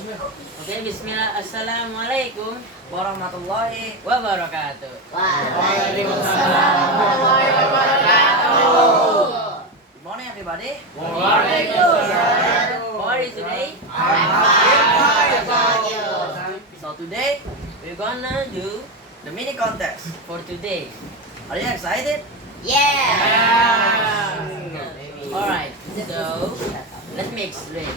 Oke, bismillah. Assalamualaikum warahmatullahi wabarakatuh. Waalaikumsalam warahmatullahi wabarakatuh. Good morning everybody. Waalaikumsalam. How are you today? I'm fine. About you? So today We're gonna do the mini contest. for today. Are you excited? Yeah. Alright, so let me explain.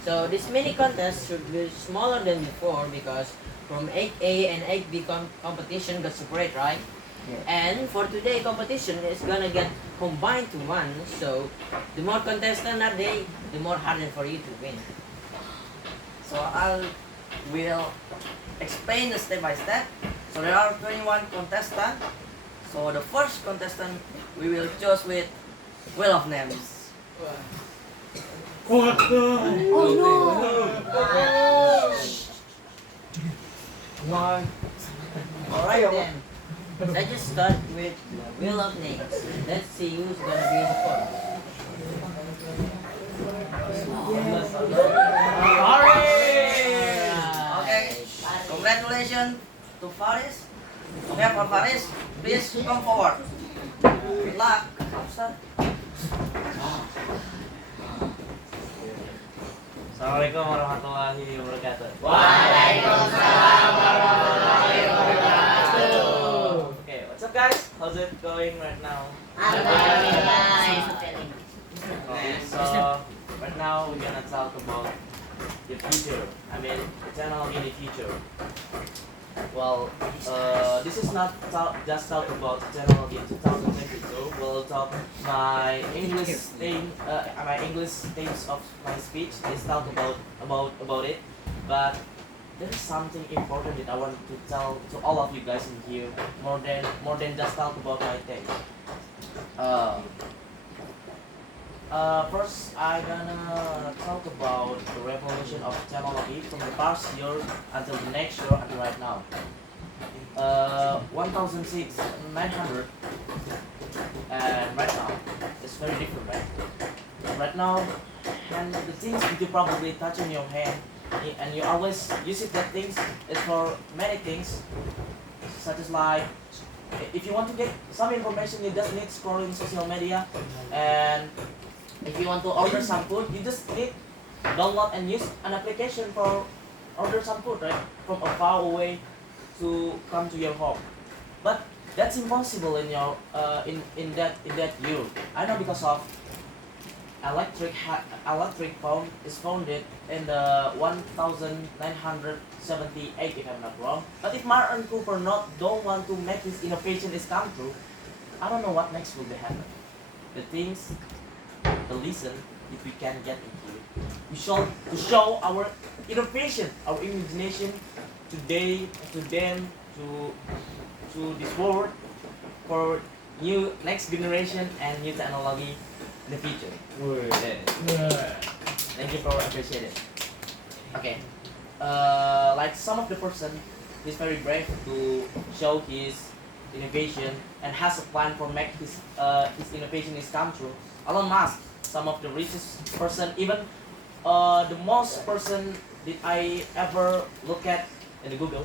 So this mini contest should be smaller than before because from 8A and 8B competition got separate, right? Yeah. And for today competition is gonna get combined to one. So the more contestant are they, the more harder for you to win. So I will explain the step by step. So there are 21 contestants. So the first contestant we will choose with wheel of names. Oh no. One. Alright Then let's just start with wheel of names. Let's see who's gonna be the first. Okay. Congratulations to Faris. Okay, for Faris, please come forward. Good luck. Sir. Assalamualaikum warahmatullahi wabarakatuh. Waalaikumsalam warahmatullahi wabarakatuh. Okay, what's up guys? How's it going right now? Alhamdulillah. Okay, so right now we're gonna talk about the future. I mean, the technology in the future. Well, this is not just talk about technology in 2022. We'll talk my English themes of my speech is talk about it. But there is something important that I want to tell to all of you guys in here more than just talk about my thing. First, I'm gonna talk about the revolution of technology from the past year until the next year until right now. 1006, 900, and right now, it's very different, right? Right now, and the things that you probably touch in your hand, and you always use it, that things is for many things, such as like, if you want to get some information, you just need scrolling social media, and if you want to order some food, you just need download and use an application for order some food, right? From a far away to come to your home. But that's impossible in your in that year. I know because of electric phone is founded in the 1978 if I'm not wrong. But if Martin Cooper don't want to make his innovation is come true, I don't know what next will be happen. The things, the lesson, if we can get into it, we show our innovation, our imagination today, to them, to this world, for new next generation and new technology in the future. Thank you for appreciating. Okay, like some of the person is very brave to show his innovation and has a plan for make his innovation is come true. Elon Musk, some of the richest person, even the most person that I ever look at in the Google,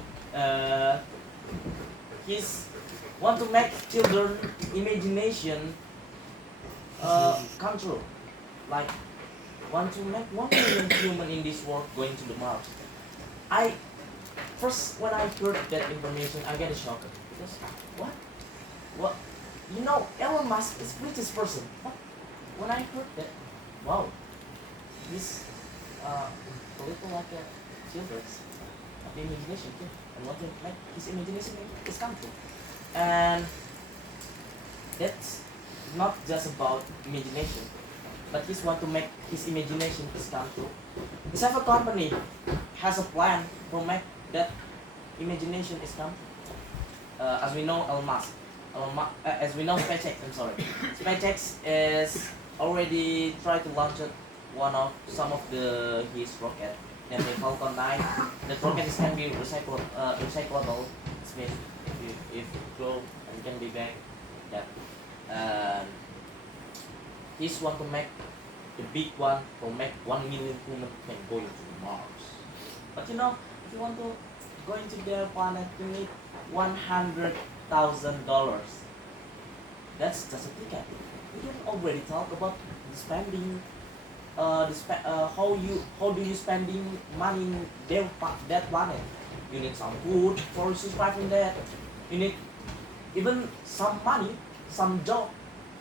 he's want to make children imagination come true, like want to make 1 million human in this world going to the Mars. I first when I heard that information, I get a shock because what Elon Musk is richest person. What? When I heard that, wow, this a little like a children's of the imagination too, and want to make his imagination is come true. And that's not just about imagination, but he's want to make his imagination is come true. His have a company has a plan to make that imagination is come true. As we know, Elon Musk, as we know, SpaceX. I'm sorry, SpaceX is already tried to launch some of his rocket, and the Falcon 9. The rocket can be recyclable. It means if grow and can be back. Yeah. And he's want to make the big one to make 1 million human can go to Mars. But you know, if you want to go into their planet, you need $100,000. That's just a ticket. We can already talk about the spending, how do you spending money in that planet? You need some food for you surviving that. You need even some money, some job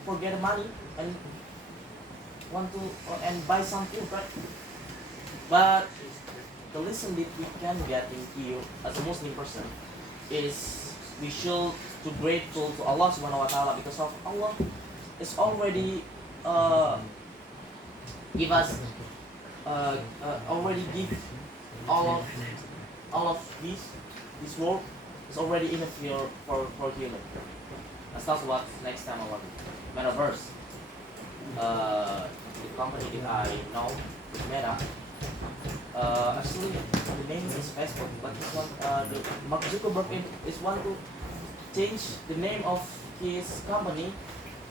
for get money and want to and buy some food, right? But the lesson that we can get in here as a Muslim person is we should to grateful to Allah Subhanahu wa Taala, because of Allah is already give us already give all of this world is already enough for human. Let's talk about next time about metaverse. The company that I know is Meta. Actually, the name is Facebook, but this one, the Mark Zuckerberg is one to change the name of his company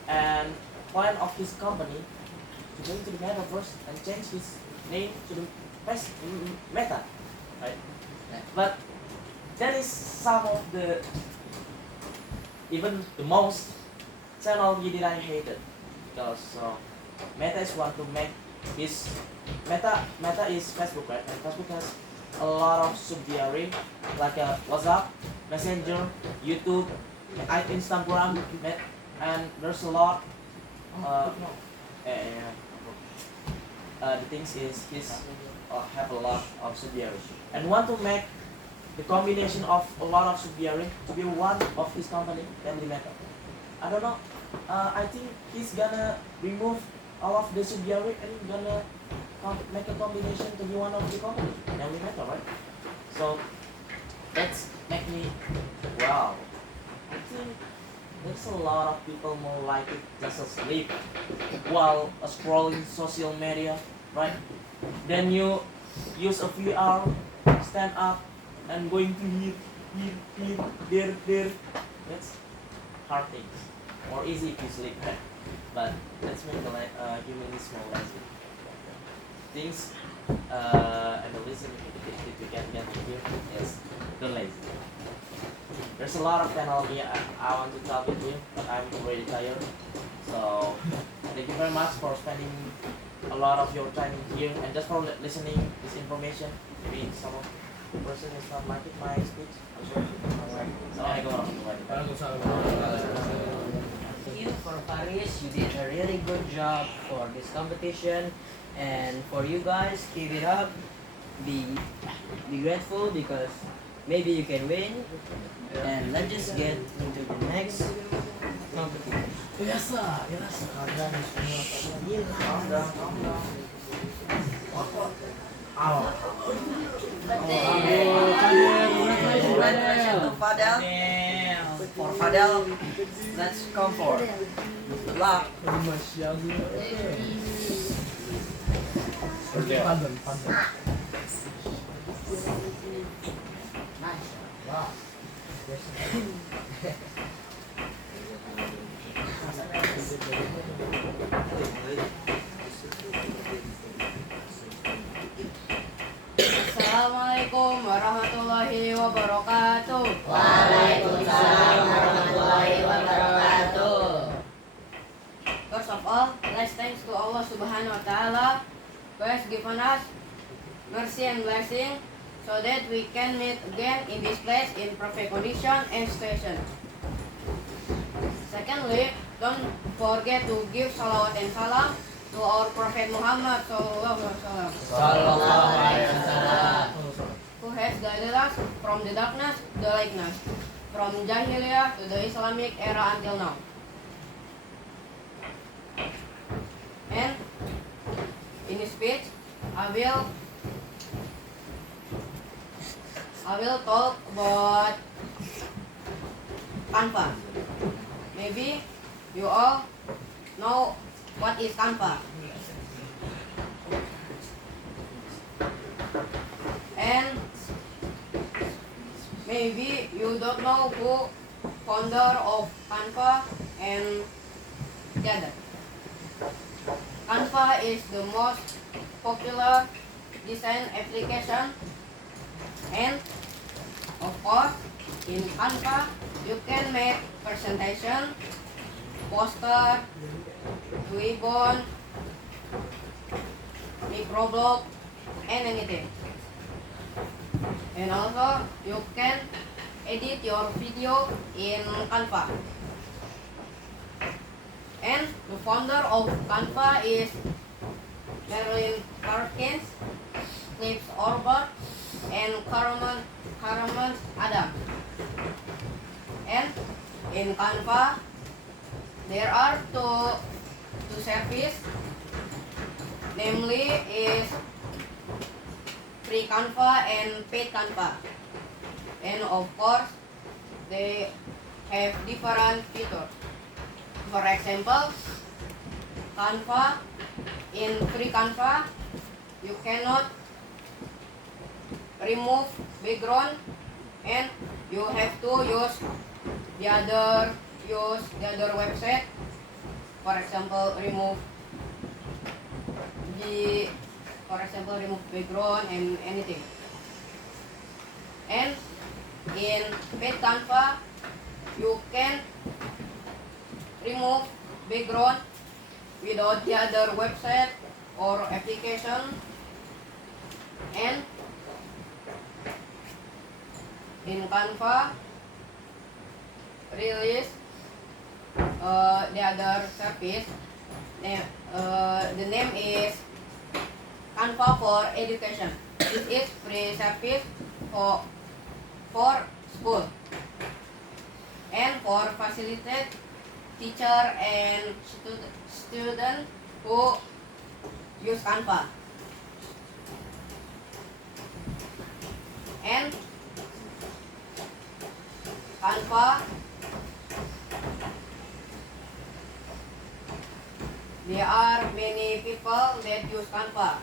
and plan of his company to go to the metaverse and change his name to the Meta, right? But that is some of the even the most channel that I hated, because Meta is one to make his Meta is Facebook, right? And Facebook has a lot of subsidiary like WhatsApp, Messenger, YouTube, Instagram, and there's a lot. The things is he's have a lot of subsidiary and want to make the combination of a lot of subsidiary to be one of his company, then the Meta. I don't know. I think he's gonna remove all of the subsidiary and gonna make a combination to be one of the company, then the Meta, right? So that's make me wow. I think there's a lot of people more like it just asleep while scrolling social media, right? Then you use a VR, stand up, and going to here, there. That's hard things. More easy if you sleep, right? But let's make the human is more lazy. Things and the reason if you can get here is the lazy. There's a lot of technology I want to talk with you, but I'm already tired. So thank you very much for spending a lot of your time here and just for listening this information. Maybe some of the person is not like it, my speech. I'm sorry. Assalamualaikum warahmatullahi wabarakatuh. Thank you for Paris. You did a really good job for this competition, and for you guys, keep it up. Be grateful because maybe you can win. And let's just get into the next competition. Congratulations to Fadel. For Fadel, let's come for good luck. Assalamualaikum warahmatullahi wabarakatuh. Waalaikumsalam warahmatullahi wabarakatuh. First of all, let's thanks to Allah Subhanahu wa Ta'ala who has given us mercy and blessing so that we can meet again in this place in perfect condition and situation. Secondly, don't forget to give salawat and salam to our Prophet Muhammad Sallallahu alaihi wasallam. who has guided us from the darkness to the lightness, from Jahiliyah to the Islamic era until now. And in this speech, I will talk about Canva. Maybe you all know what is Canva. And maybe you don't know who founder of Canva and the other. Canva is the most popular design application And of course, in Canva, you can make presentation, poster, ribbon, microblog, and anything. And also, you can edit your video in Canva. And the founder of Canva is Marilyn Perkins, Cliff Orber, and Karaman Adam. And in Canva, there are two services, namely is free Canva and paid Canva. And of course, they have different features. For example, Canva, in free Canva, you cannot remove background, and you have to use the other website. For example, remove background and anything. And in paid Canva, you can remove background without the other website or application. And in Canva, release the other service. The name is Canva for Education. This is free service for school and for facilitate teacher and student who use Canva. And Canva, there are many people that use Canva,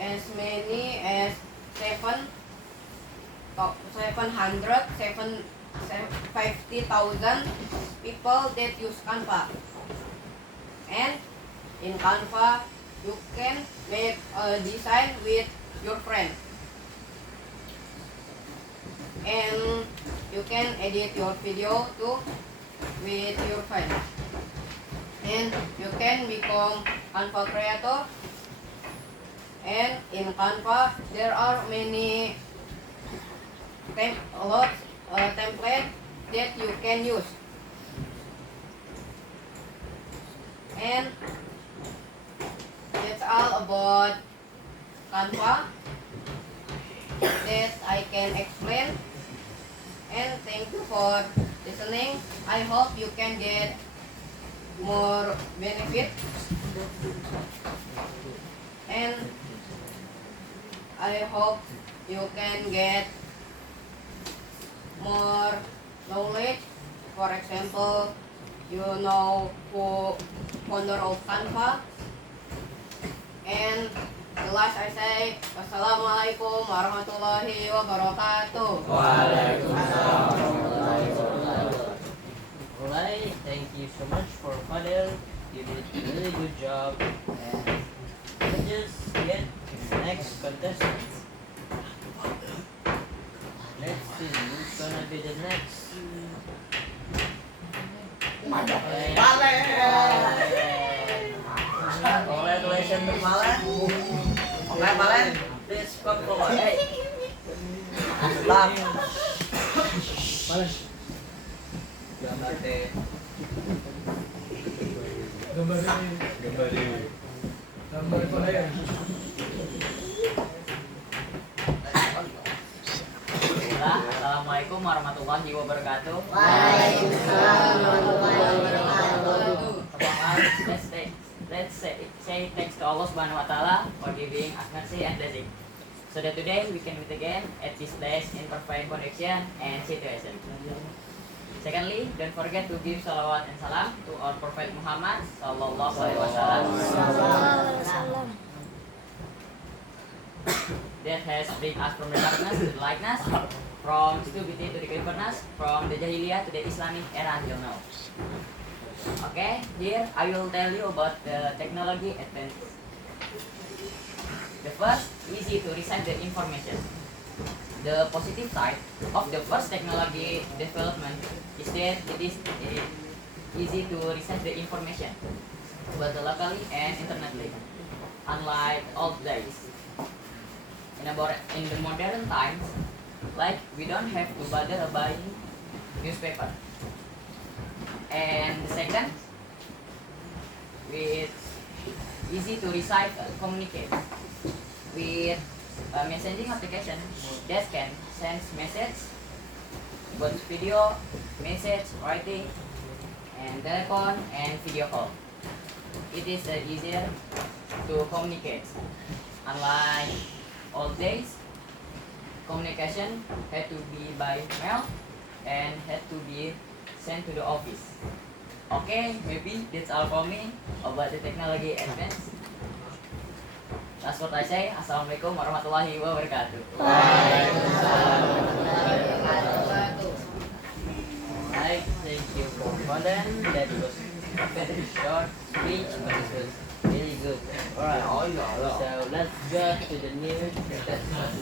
as many as 750,000 people that use Canva. And in Canva, you can make a design with your friend, and you can edit your video too with your friend, and you can become Canva creator. And in Canva, there are many templates that you can use. And that's all about Canva that I can explain. And thank you for listening. I hope you can get more benefit. And I hope you can get more knowledge. For example, you know who founder of Canva. And the last I say, Wassalamualaikum warahmatullahi wabarakatuh. Waalaikumsalam warahmatullahi wabarakatuh. Alright, thank you so much for Fadel. You did a really good job. And let's just get to the next contestant. Let's see who's gonna be the next. Congratulations to Malen. Okay, Malen, please come forward. Hey. Stop. Assalamualaikum warahmatullahi wabarakatuh. Waalaikumsalam warahmatullahi wabarakatuh. Let's say thanks to Allah Subhanahu wa Ta'ala for giving us mercy and blessing. So that today we can meet again at this place in perfect connection and situation. Secondly, don't forget to give salawat and salam to our Prophet Muhammad Sallallahu Alaihi Wasallam that has bring us from the darkness to the lightness, from stupidity to the cleverness, from the Jahiliyah to the Islamic era until now. Okay, here I will tell you about the technology advances. The first easy to receive the information. The positive side of the first technology development is that it is easy to receive the information, both locally and internally, unlike old days. In the modern times, like we don't have to bother buying newspaper. And the second, it's easy to receive communicate with a messaging application that can send message, both video, message, writing, and telephone and video call. It is easier to communicate. Unlike old days, communication had to be by mail and had to be sent to the office. Okay, maybe that's all for me about the technology advance. That's what I say. Assalamualaikum warahmatullahi wabarakatuh. Alright, thank you for Conan. That was very short speech, but it was really good. Alright, so let's go to the new contestant.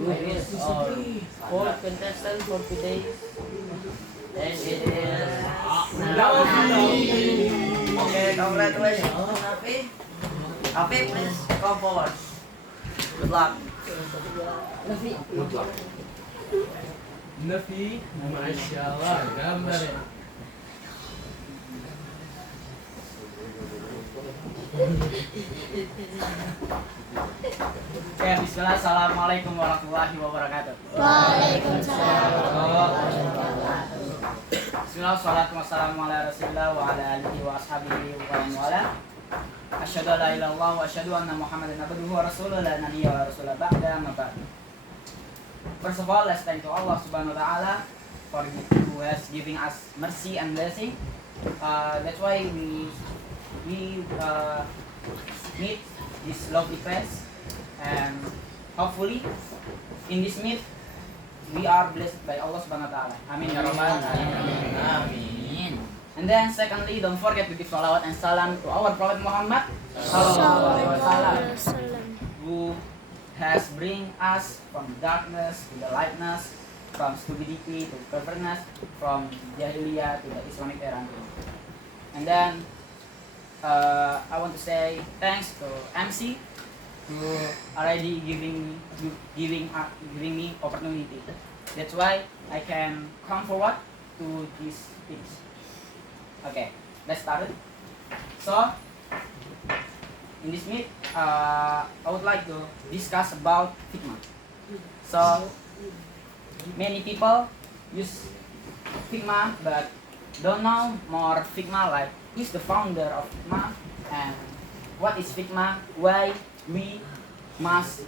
Who is our fourth contestant for today? And it is Nafi. Okay, congratulations, Nafi. Nafi, please come forward. Good luck. Nafi, Masya Allah, gambar ya. Oke, bismillah, assalamualaikum warahmatullahi wabarakatuh. Waalaikumsalam. Bismillah, salatu wassalamu ala rasulillah wa ala alihi wa ashabihi wa man wala. Asyhadu an la ilaha illallah wa asyhadu anna Muhammadan abduhu wa rasuluhu la nabiyya wa rasula ba'da ma ba'd. First of all, let's thank to Allah subhanahu wa ta'ala for who has giving us mercy and blessing. That's why we meet this lovely class, and hopefully in this meet we are blessed by Allah subhanahu wa ta'ala. Amin ya rabbal alamin. Amin. And then secondly, don't forget to give salawat and salam to our Prophet Muhammad sallallahu alaihi wasallam, who has bring us from darkness to the lightness, from stupidity to cleverness, from Jahiliyah to the Islamic era. And then I want to say thanks to MC who already giving me opportunity. That's why I can come forward to this speech. Okay, let's start it. So in this meet, I would like to discuss about Figma. So many people use Figma but don't know more Figma, like who is the founder of Figma and what is Figma, why we must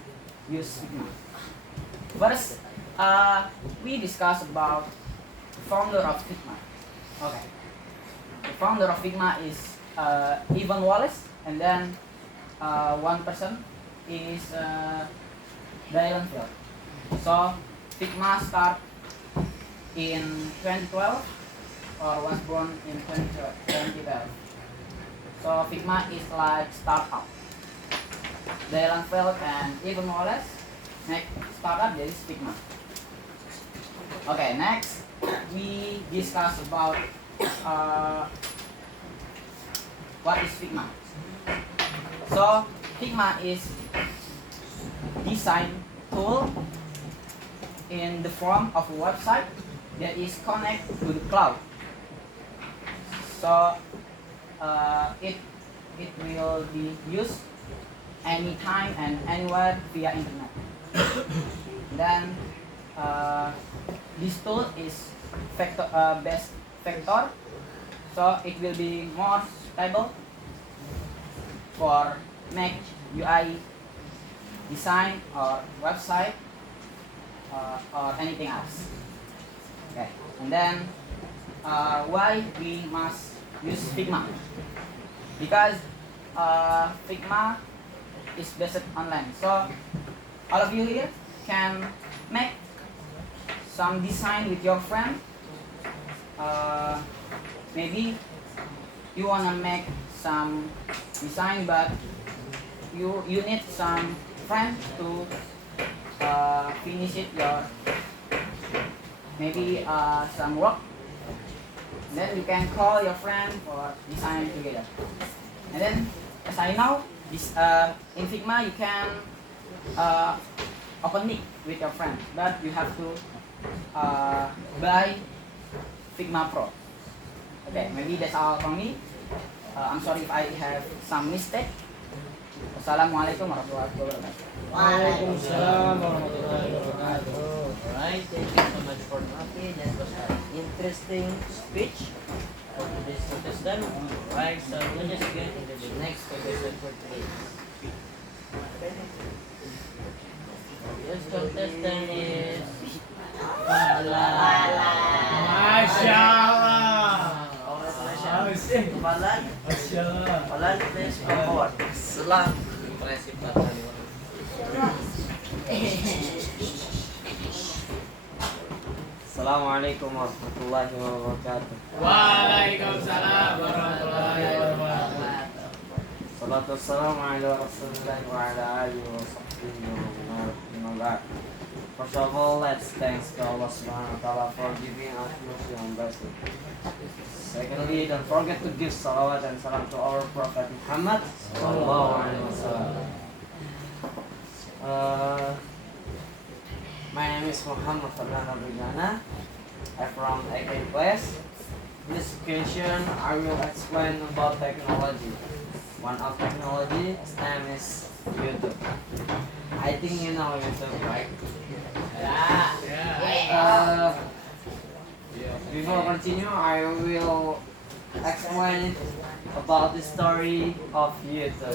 use Figma. First, we discuss about the founder of Figma. Okay, the founder of Figma is Ivan Wallace, and then one person is Dylan Field. So Figma start in 2012 or was born in 2012. So Figma is like startup. Dylan Field and Ivan Wallace make startup, that is Figma. Okay, next we discuss about what is Figma. So Figma is design tool in the form of a website that is connected to the cloud. So it will be used anytime and anywhere via internet. Then this tool is best vector, so it will be more stable for make UI design or website or anything else. Okay, and then why we must use Figma? Because Figma is based online, so all of you here can make some design with your friend. Maybe you wanna make some design, but you need some friend to finish it your maybe some work. Then you can call your friend for design together. And then as I know, this in Figma you can open mic with your friend, but you have to buy Figma Pro. Okay, maybe that's all from me. I'm sorry if I have some mistake. Wassalamualaikum warahmatullahi wabarakatuh. Waalaikumsalam warahmatullahi wabarakatuh. Alright, thank you so much for Maki. That was an interesting speech of this contestant. Alright, so let's just get into the next contestant for today. This contestant is Masya Allah. Congratulations. Falan, Masya Allah. Falan, please come forward. Selang. Assalamualaikum warahmatullahi wabarakatuh. Waalaikumsalam warahmatullahi wabarakatuh. Salatu wassalamu ala rasulillah wa ala alihi wa sahbihi wa man. First of all, let's thanks to Allah subhanahu wa ta'ala for giving us mercy and blessing. Secondly, don't forget to give salawat and salam to our Prophet Muhammad sallallahu alaihi wasallam. My name is Muhammad Fernando Brigana. I'm from AK class. In this occasion, I will explain about technology. One of technology, its name is YouTube. I think you know YouTube, right? Before continue, I will explain about the story of YouTube.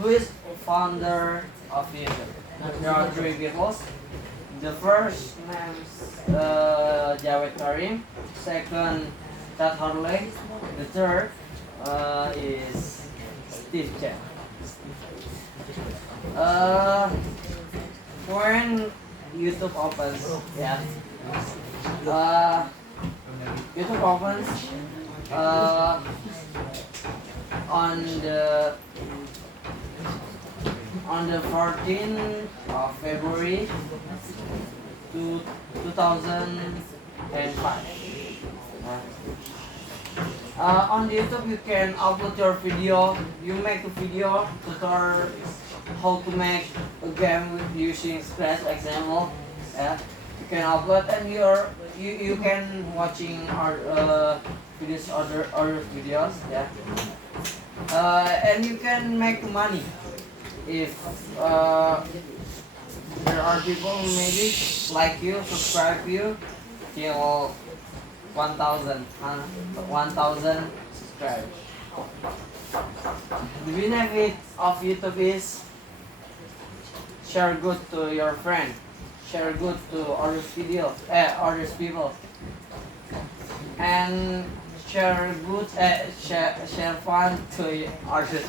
Who is founder of YouTube? There are three people. The first name is Jawed Karim. Second, Tad Harley. The third is Steve Chen. When YouTube opens, YouTube opens on the 14th of February 2005. On YouTube you can upload your video. You make a video tutorial how to make a game with using Scratch example. You can upload and you can watching our videos other videos. And you can make money if there are people maybe like you, subscribe you till 1,000 subscribers. The benefit of YouTube is share good to your friend, share good to others people, and share good share fun to others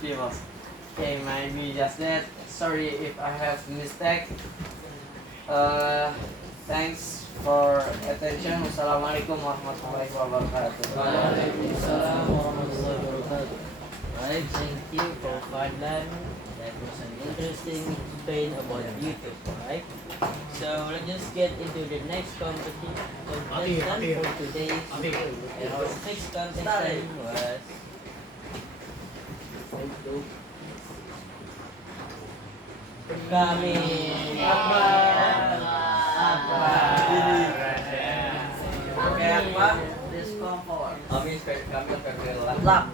people. Okay, maybe just that. Sorry if I have mistake. Thanks for attention. Wassalamualaikum warahmatullahi wabarakatuh. Waalaikumsalam warahmatullahi wabarakatuh. Right, thank you for Fadlan. That was an interesting explain about YouTube, right? So let's just get into the next contestant for today's video. And our next contestant was kami Akbar. Okay, Akbar, please come forward. Kami Akbar. Lap.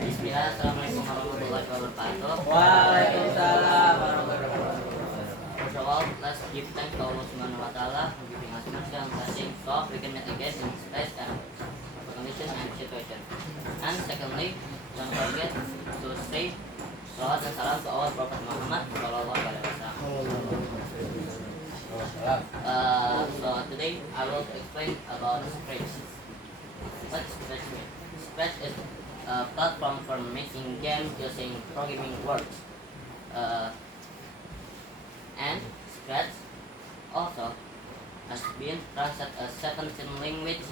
Bismillah, assalamualaikum warahmatullahi wabarakatuh. Waalaikumsalam warahmatullahi wabarakatuh. First of all, let's give thanks to Allah Subhanahu wa Ta'ala for giving us mercy and blessing, so we can meet again in space and condition and situation. And secondly, don't forget to say salawat and salam to our Prophet Muhammad sallallahu alaihi wasallam. So today I will explain about Scratch. What Scratch means? Scratch is a platform for making games using programming words. And Scratch also has been translated as 17 language.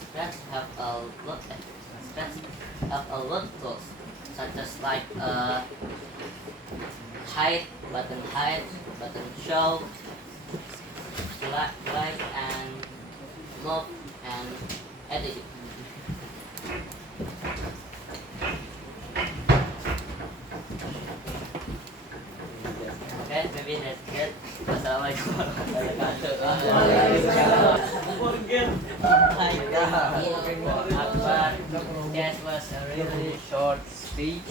Scratch have a lot tools such as like height, button show, like and love and editing. Okay, maybe that's good. Wassalamualaikum warahmatullahi wabarakatuh. Forget. My God. Akbar, that was a really short speech.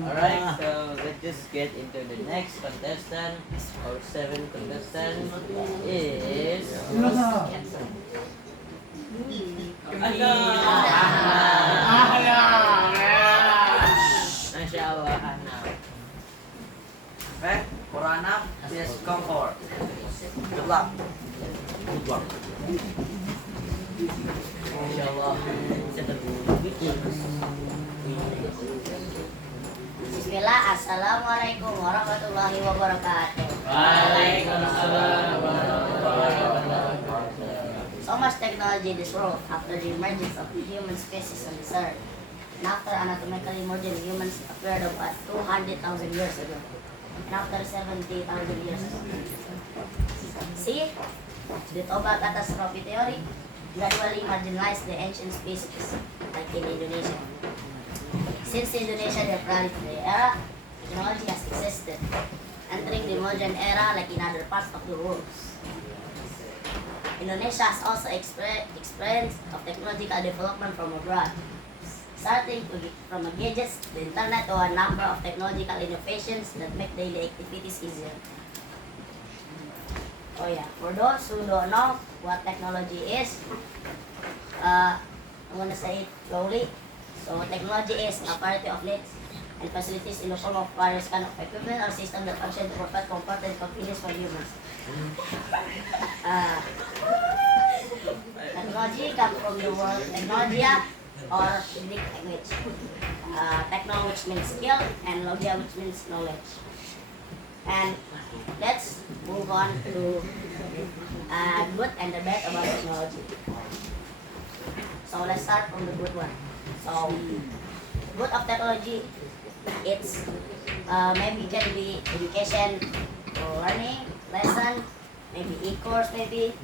Alright, so let's just get into the next contestant. Our seventh contestant is Masya Allah, Anam. Okay, for Anam, please come forward. Good luck. Good luck. Masya Allah. Bismillah, Assalamualaikum warahmatullahi wabarakatuh. Waalaikumsalam warahmatullahi wabarakatuh. So much technology in this world after the emergence of the human species on this earth. And after anatomically emerging humans appeared about 200,000 years ago. And after 70,000 years ago. See, the total catastrophe theory gradually marginalized the ancient species, like in Indonesia. Since Indonesia developed the era, technology has existed, entering the modern era like in other parts of the world. Indonesia has also experienced of technological development from abroad, starting from gadgets, the internet, to a number of technological innovations that make daily activities easier. Oh yeah, for those who don't know what technology is, I'm gonna say it slowly. So technology is a variety of needs and facilities in the form of various kind of equipment or system that function to provide comfort and convenience for humans. Technology comes from the word technologia or Greek language. Techno, which means skill, and logia, which means knowledge. And let's move on to good and the bad about technology. So let's start from the good one. So good of technology, it's maybe can be education or learning lesson, maybe e-course, maybe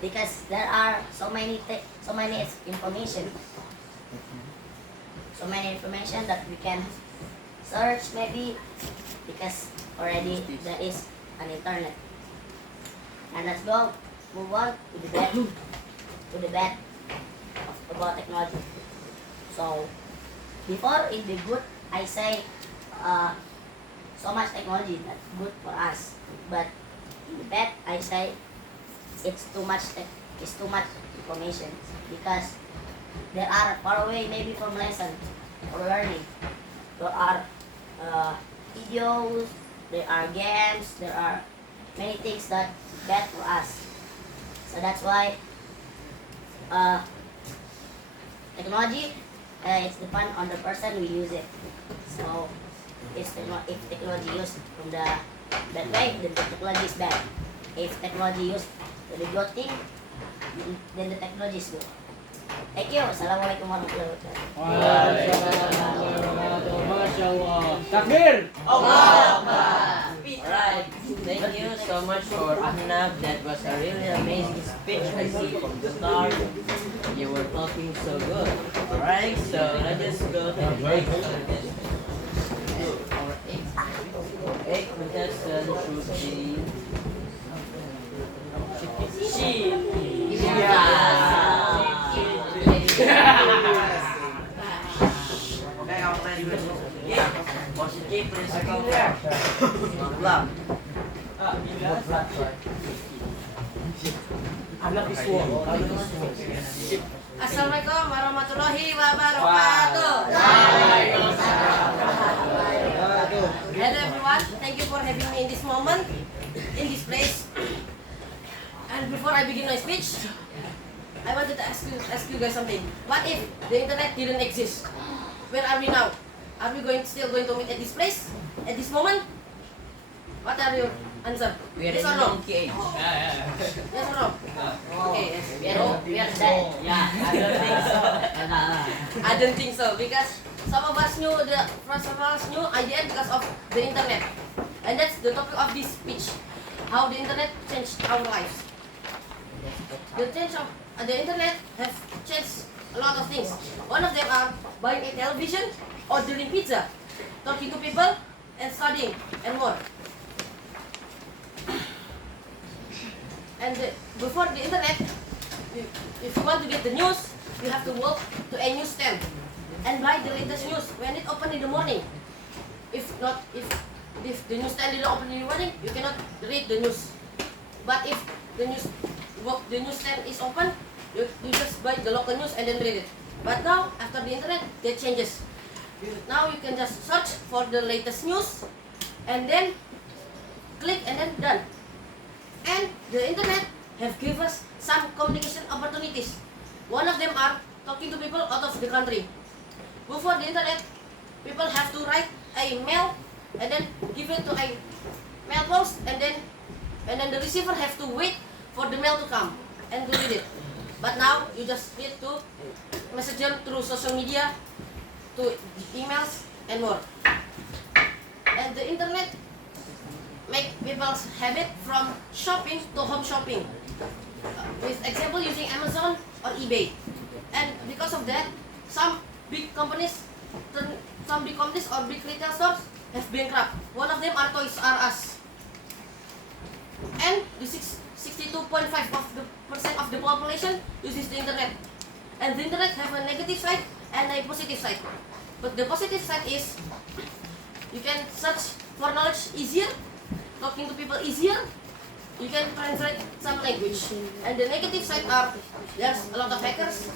because there are so many information, that we can search maybe because already there is an internet. And let's go move on to the bad about technology. So before in the good, I say so much technology that's good for us, but in the bad, I say it's too much information because there are far away maybe from lesson or learning. There are videos, there are games, there are many things that bad for us. So that's why technology, it's depend on the person who use it. So if technology used from the bad way, then the technology is bad. If technology used for the good thing, then the technology is good. Thank you. Assalamualaikum warahmatullahi wabarakatuh. Masya Allah. Takbir. Alright, thank you so much for Ahnab. That was a really amazing speech. I see from the start. You were talking so good. Alright, so let's just go to the next contestant. Our eighth contestant should be she. Okay, I'm ready with positive, please come forward. Good luck. Assalamualaikum warahmatullahi wabarakatuh. Hello everyone, thank you for having me in this moment, in this place. And before I begin my speech, I wanted to ask you guys something. What if the internet didn't exist? Where are we now? Are we still going to meet at this place at this moment? What are your answer? We are Yes in or a no? monkey age. Yes or no? Okay, yes. We are dead. Yeah, I don't think so. I don't think so because some of us knew IDN because of the internet, and that's the topic of this speech. How the internet changed our lives. The change of the internet have changed a lot of things. One of them are buying a television, ordering pizza, talking to people, and studying, and more. And before the internet, if you want to get the news, you have to walk to a newsstand and buy the latest news when it open in the morning. If the newsstand didn't open in the morning, you cannot read the news. But if the newsstand is open, you just buy the local news and then read it. But now, after the internet, that changes. Now you can just search for the latest news and then click and then done. And the internet have given us some communication opportunities. One of them are talking to people out of the country. Before the internet, people have to write a mail and then give it to a mail post, and then the receiver have to wait for the mail to come and to read it. But now you just need to message them through social media, to emails and more. And the internet make people's habit from shopping to home shopping. With example using Amazon or eBay. And because of that, some big companies or big retail stores have bankrupt. One of them are Toys R Us. And the 62.5% of the population uses the internet. And the internet have a negative side and a positive side. But the positive side is you can search for knowledge easier, talking to people easier, you can translate some language. And the negative side are there's a lot of hackers,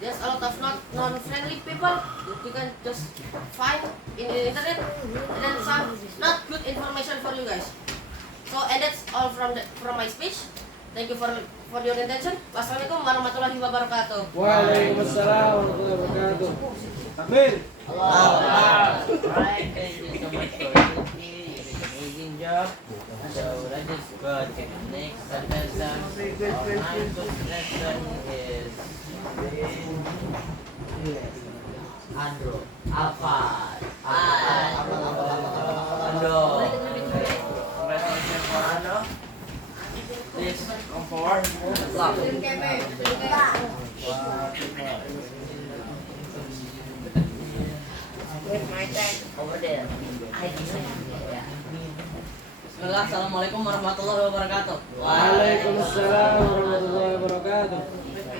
there's a lot of non-friendly people that you can just find in the internet, and then some not good information for you guys. So, and that's all from my speech. Thank you for your attention. Wassalamualaikum warahmatullahi wabarakatuh. Waalaikumsalam warahmatullahi wabarakatuh. Takbir. Alright, thank you so much for listening. You did an amazing job. So let's just go to the next lesson. Our ninth lesson is Andro. Alphard. Andro. Congratulations for Ando. Please come forward. Over there. Bismillah, assalamualaikum warahmatullahi wabarakatuh. Waalaikumsalam warahmatullahi wabarakatuh.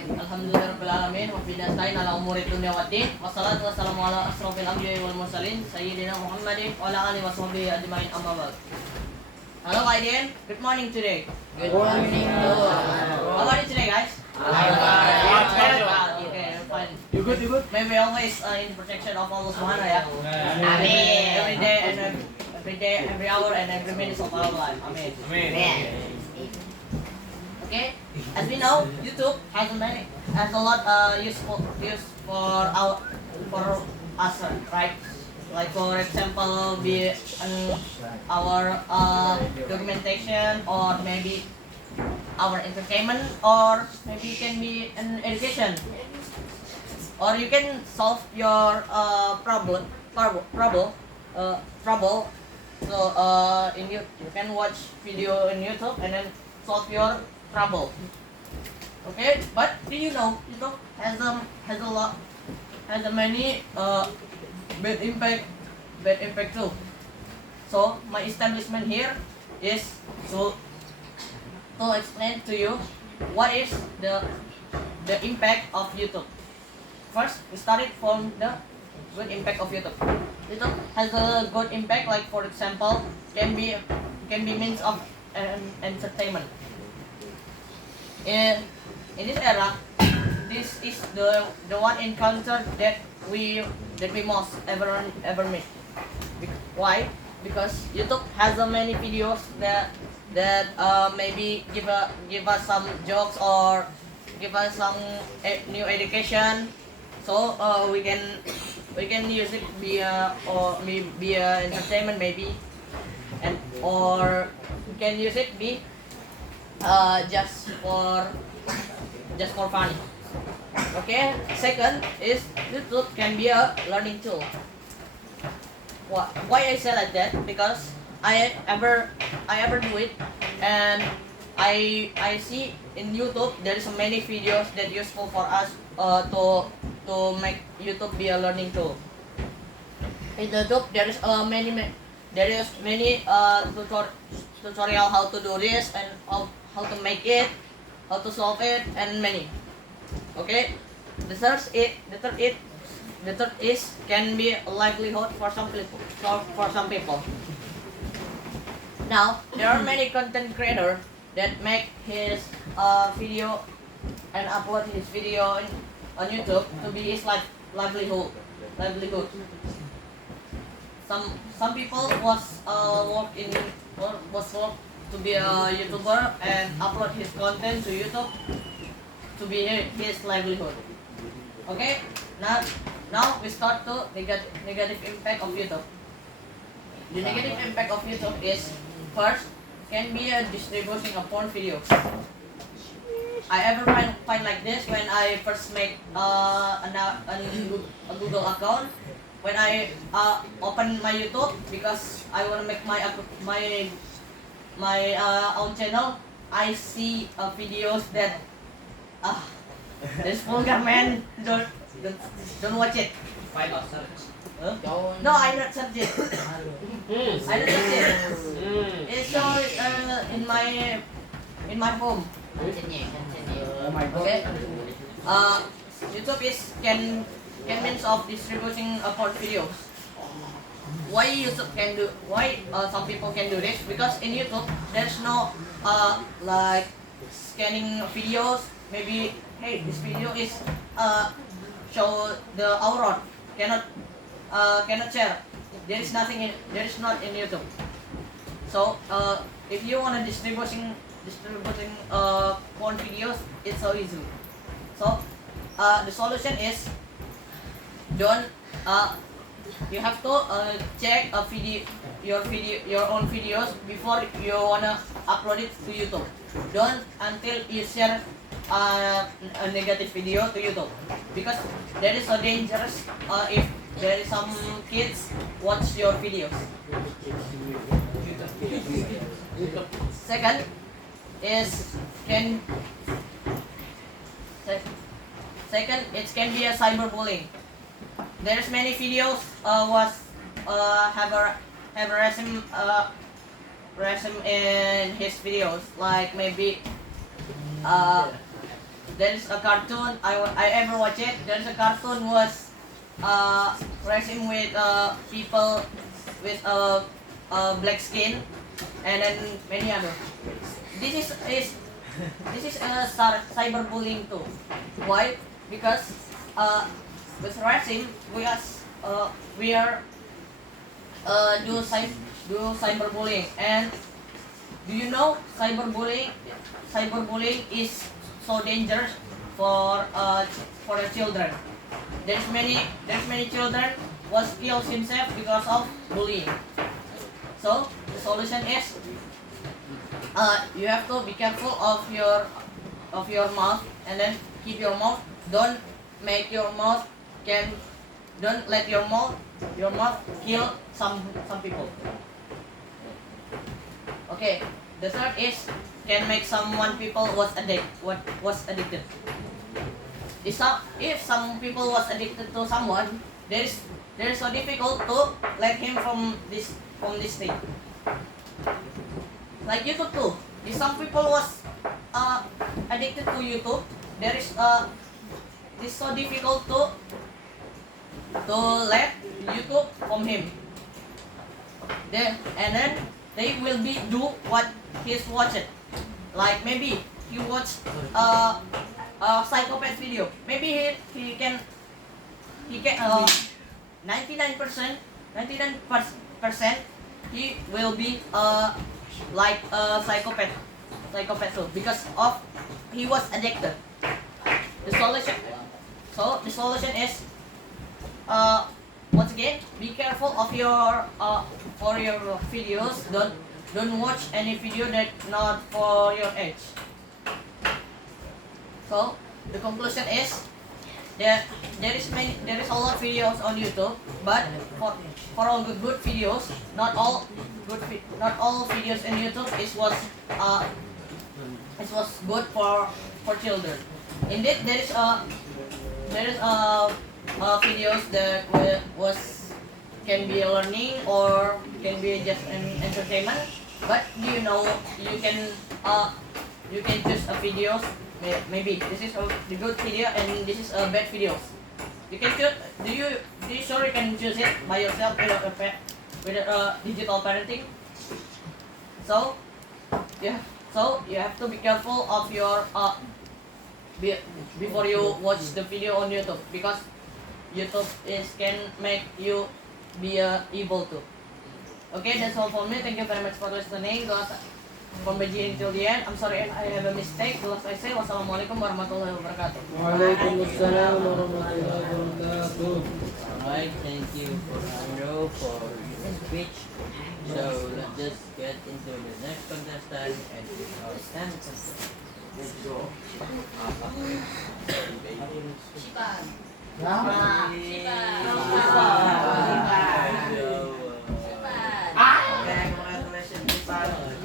Alhamdulillahirabbil alamin wa bihi nasta'in ala umuri dunya waddin. Wassalatu wassalamu ala asrofil anbiya'i wal mursalin sayyidina Muhammadin wa ala alihi washabbihi ajmain, amma ba'd. Hello IDN, good morning today. Good morning. How are you today, guys? Okay, fine. You good? May we always in protection of Allah Subhanahu ya. Amin. Every day and every hour and every minute of our life. Amen. Okay, as we know, YouTube has a lot use for us, right? Like for example, be our documentation, or maybe our entertainment, or maybe it can be an education, or you can solve your trouble. So you can watch video in YouTube and then solve your trouble. Okay, but do you know YouTube has a many bad impact too. So my establishment here is to explain to you what is the impact of YouTube. First, we started from the good impact of YouTube. YouTube has a good impact, like for example, can be means of entertainment. In this era, this is the one encounter that we most ever meet. Why? Because YouTube has so many videos that maybe give us some jokes or give us some new education, so we can we can use it via or via entertainment maybe, and or we can use it be just for fun. Okay. Second is YouTube can be a learning tool. Why I say like that? Because I ever do it, and I see in YouTube there is many videos that useful for us to make YouTube be a learning tool. In YouTube there is many tutorial how to do this and how to make it, how to solve it, and many. Okay. The third is can be a livelihood for some people. Now there are many content creators that make his video and upload his video on YouTube to be his livelihood. Some people was work to be a YouTuber and upload his content to YouTube to be his livelihood. Okay, now we start to negative impact of YouTube. The negative impact of YouTube is first can be a distributing of porn videos. I ever find like this when I first make a Google account. When I open my YouTube because I want to make my own channel, I see videos that this vulgar man. Don't watch it. Find or search. Huh? No, I not search it. I don't search it. It's shows in my home. Oh my God. Okay. YouTube is can means of distributing porn videos. Why YouTube can do? Why some people can do this? Because in YouTube there's no like scanning videos. Maybe hey, this video is show the aurat, cannot share. There is not in YouTube. So if you wanna distributing porn videos, it's so easy. So the solution is don't you have to check your own videos before you wanna upload it to YouTube. Don't until you share a negative video to YouTube, because that is so dangerous if there is some kids watch your videos. Second is it can be a cyberbullying. There's many videos have a racism in his videos, like maybe there is a cartoon I ever watch it. There's a cartoon was racism with people with black skin, and then many other. This is a cyberbullying too. Why? Because with racism we are do cyberbullying. And do you know cyberbullying is so dangerous for the children. There's many children was killed himself because of bullying. So the solution is you have to be careful of your mouth, and then keep your mouth. Don't let your mouth kill some people. Okay. The third is can make someone people was addicted. If some people was addicted to someone, there is so difficult to let him from this thing. Like YouTube too. If some people was addicted to YouTube, there is it's so difficult to let YouTube from him. Then they will do what he's watching. Like maybe he watch a psychopath video. Maybe he can 99% he will be like a psychopath too, because of he was addicted. The solution is once again, be careful of your for your videos. Don't watch any video that not for your age. So the conclusion is there is a lot of videos on YouTube, but for all good videos, not all videos in YouTube was good for children. Indeed, there is videos that can be learning or can be just an entertainment. But do you know you can choose a videos. Maybe this is the good video and this is a bad videos. You can choose. Do you sure you can choose it by yourself with a digital parenting? So yeah. So you have to be careful of your before you watch the video on YouTube, because YouTube can make you be evil too. Okay, that's all for me. Thank you very much for listening. From beginning till the end. I'm sorry if I have a mistake. The last I say, wassalamualaikum warahmatullahi wabarakatuh. Waalaikumsalam warahmatullahi wabarakatuh. Alright, thank you for Andrew for your speech. So let's just get into the next contestant and our 10th contestant. Let's go. Congratulations, Ipan.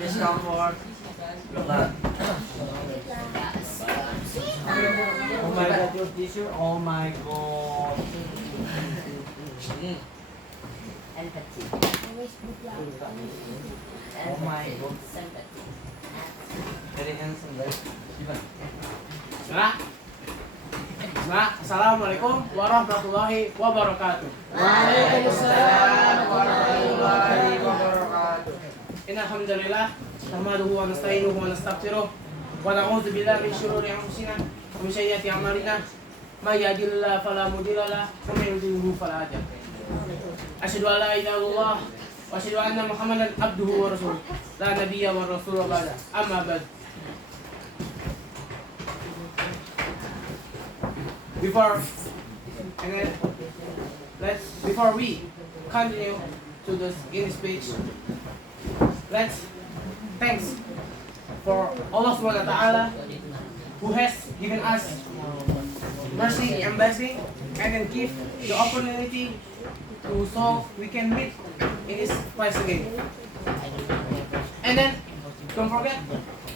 Please come forward. Good luck. Oh my god, your tissue. Oh my god. Empathy. Oh my god. Sympathy. Very handsome, right? Bismillah. Bismillah. Assalamualaikum warahmatullahi wabarakatuh. Waalaikumsalam warahmatullahi wabarakatuh. Innal hamdalillah nahmaduhu wa nasta'inuhu wa nastaghfiruh wa na'udzu billahi min shururi anfusina wa min sayyiati a'malina. May yahdihillahu fala mudilla lahu wa may yudlilhu fala hadiya lahu. Asyhadu an la ilaha illallah wa asyhadu anna Muhammadan abduhu wa rasuluh. La nabiyya wa rasulullah ba'da. Amma ba'd. Before we continue to this in speech, let's thanks for Allah Subhanahu wa Taala who has given us mercy and blessing, and then give the opportunity to so we can meet in this place again. And then don't forget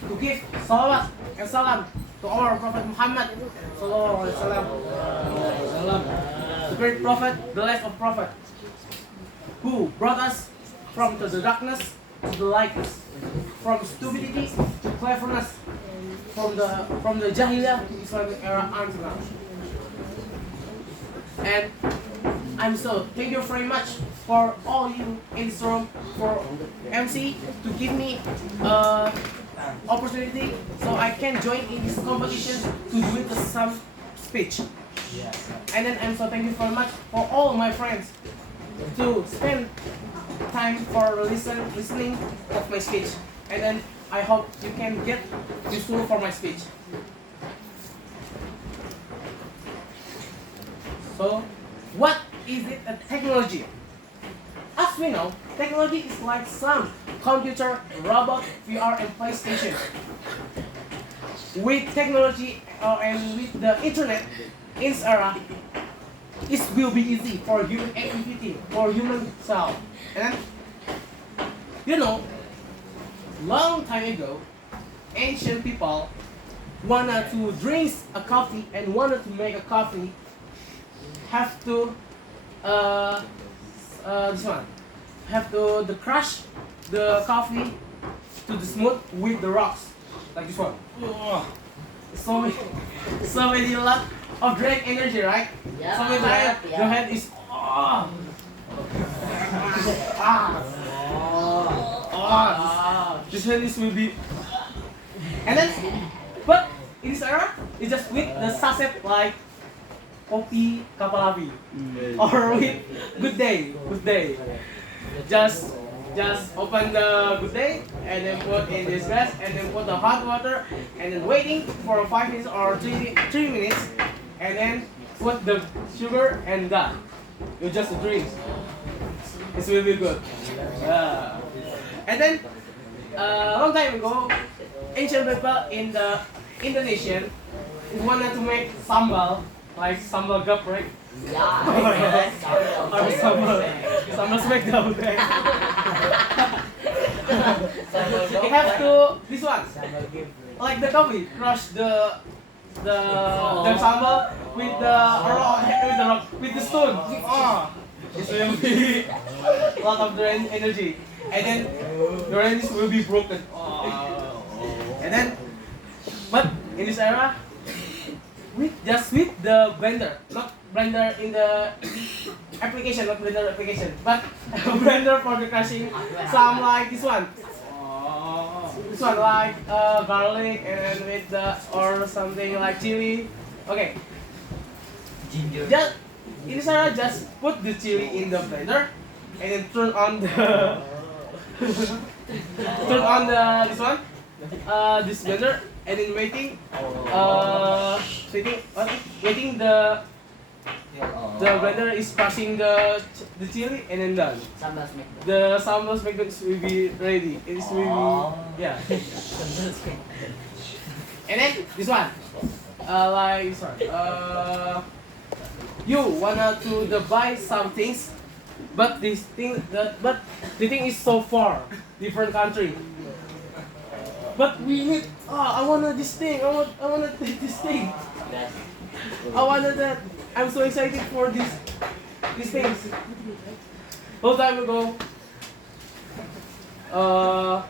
to give salawat and salam to our Prophet Muhammad sallallahu alaihi wasallam, the great prophet, the last of prophet, who brought us from the darkness to the lightness, from stupidity to cleverness, from the Jahiliyyah to Islamic era until now. And I'm so thank you very much for all you in this room, for MC to give me opportunity so I can join in this competition to do it some speech. And then I'm so thank you very much for all my friends to spend time for listening of my speech. And then I hope you can get useful for my speech. So, what is it a technology? As we know, technology is like some computer, robot, VR, and PlayStation. With technology and with the internet in this era, it will be easy for human activity, for human self. And you know, long time ago, ancient people wanted to drink a coffee and wanted to make a coffee, have to crush the coffee to the smooth with the rocks, like this one. So many lot of drink energy, right? Yeah. So many times Yeah. your head is this hand is will be, and then but in this era it's just with the sachet like kopi kapal api or with good day. Just open the good day and then put in this glass and then put the hot water and then waiting for 5 minutes or 3 minutes and then put the sugar and done. You just drink. It will be good. And then a long time ago, ancient people in the Indonesian wanted to make sambal, like sambal geprek. Or sambal smackdown. You have to this one, like the coffee, crush the sambal with the with the stone. Oh, it will be a lot of drain energy, and then the drains will be broken. And then, but in this era, with the blender, not blender in the application, not blender application, but blender for the crushing some like this one. This one like garlic and then with the or something like chili. Okay. Just in this era, just put the chili in the blender and then turn on the this one, this blender, and then waiting the blender is crushing the chili and then done. The sambal smackdown will be ready. It is will be yeah. And then this one, like this one. You wanna to buy some things, but the thing is so far, different country. But we need. I wanna this thing. I wanna this thing. I wanna that. I'm so excited for these things. Long time ago, long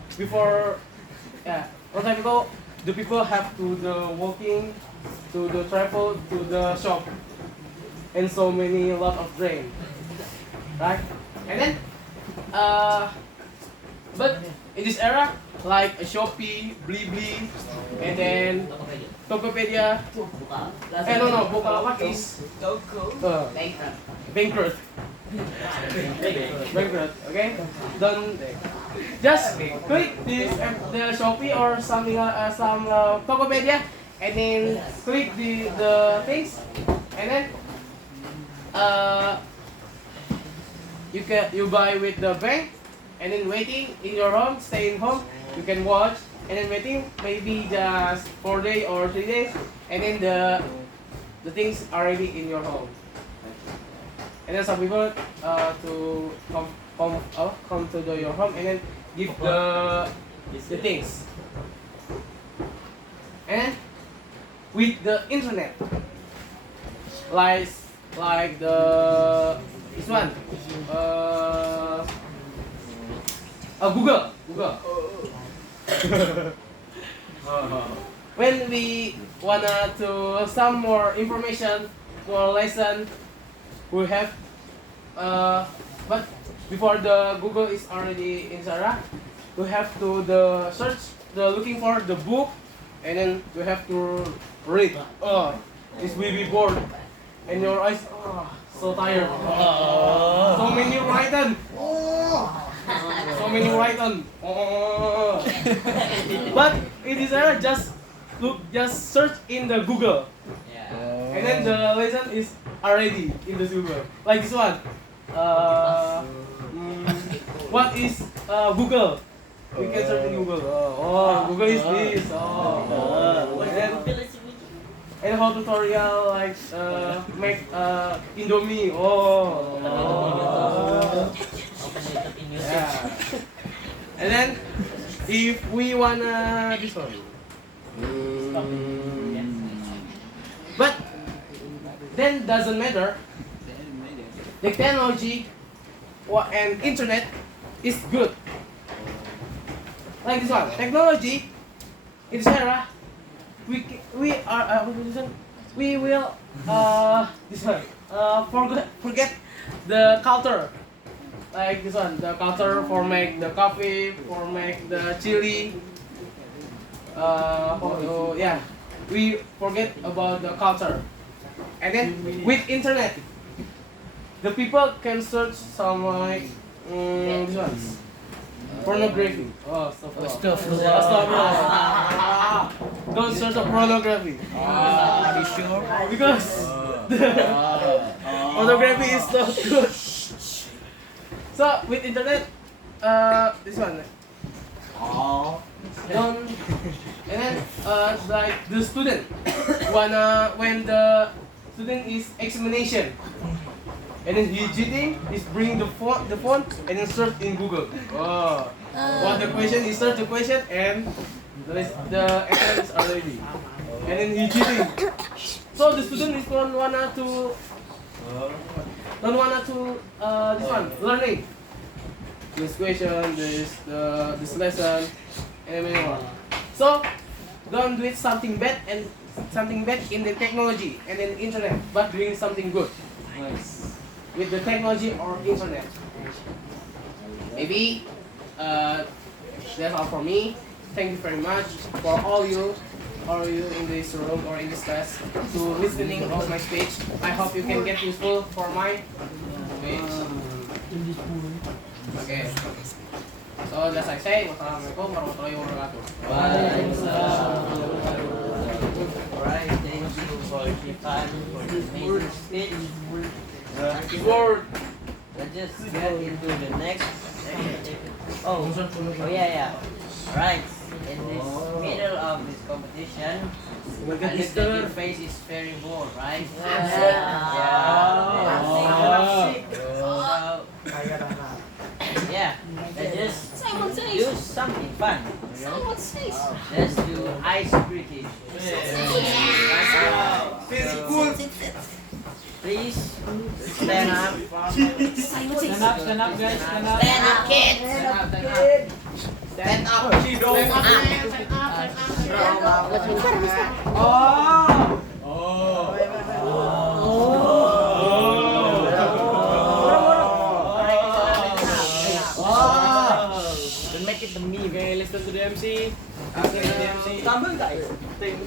time ago, the people have to the walking, to the travel to the shop, and so many lot of drain, right? And then, but in this era, like a Shopee, Blibli, and then Tokopedia. No, Bukalapak is bankrupt. Bankrupt. Okay. Don't just click this the Shopee or something some Tokopedia, and then click the things, and then you buy with the bank, and then waiting in your home, stay in home. You can watch, and then waiting maybe just 4 days or 3 days, and then the things are already in your home. And then some people to come to your home and then give the things. And with the internet, like the this one, Google. When we wanna to some more information, more lesson, we have but before the Google is already in Sarah, we have to the search looking for the book, and then we have to read. This will be bored, and your eyes so tired. So many written. So many written. But it is just search in the Google, and then the lesson is already in the Google. Like this one. What is Google? We can search in Google. Google is this. And how tutorial like make Indomie. Yeah. And then if we wanna this one. But then doesn't matter. The technology and internet is good. Like this one, technology in this era, we will this one forget the culture. Like this one, the culture for make the coffee, for make the chili. Yeah, we forget about the culture. And then with internet, the people can search some like this ones. Pornography. Don't search for pornography. Are you sure? Because Photography is not good. So with internet, this one. Oh. Don't and then like the student wanna when the student is examination and then he cheating, he's bring the phone and then search in Google. Oh, what the question? He search the question and the answer is already. And then he cheating. So the student is don't wanna to this one learning. This question, this lesson, and many more. So don't do it something bad in the technology and in the internet, but doing something good. Nice. With the technology or internet. Maybe that's all for me. Thank you very much for all you in this room or in this class to listening of my speech. I hope you can get useful for my speech. Okay. So as I say, wassalamualaikum warahmatullahi wabarakatuh. Alright, thank you for the time for this amazing speech. Before Let's just get into the next section. Oh yeah. Alright, in this middle of this competition, I look that your face is very bored, right? Yeah, let's just do something fun. Let's do ice breaking. Please stand up. Stand up, guys, stand up. Stand up, kids. stand up, Don't make it the me, okay? Listen to the MC. Listen to the MC.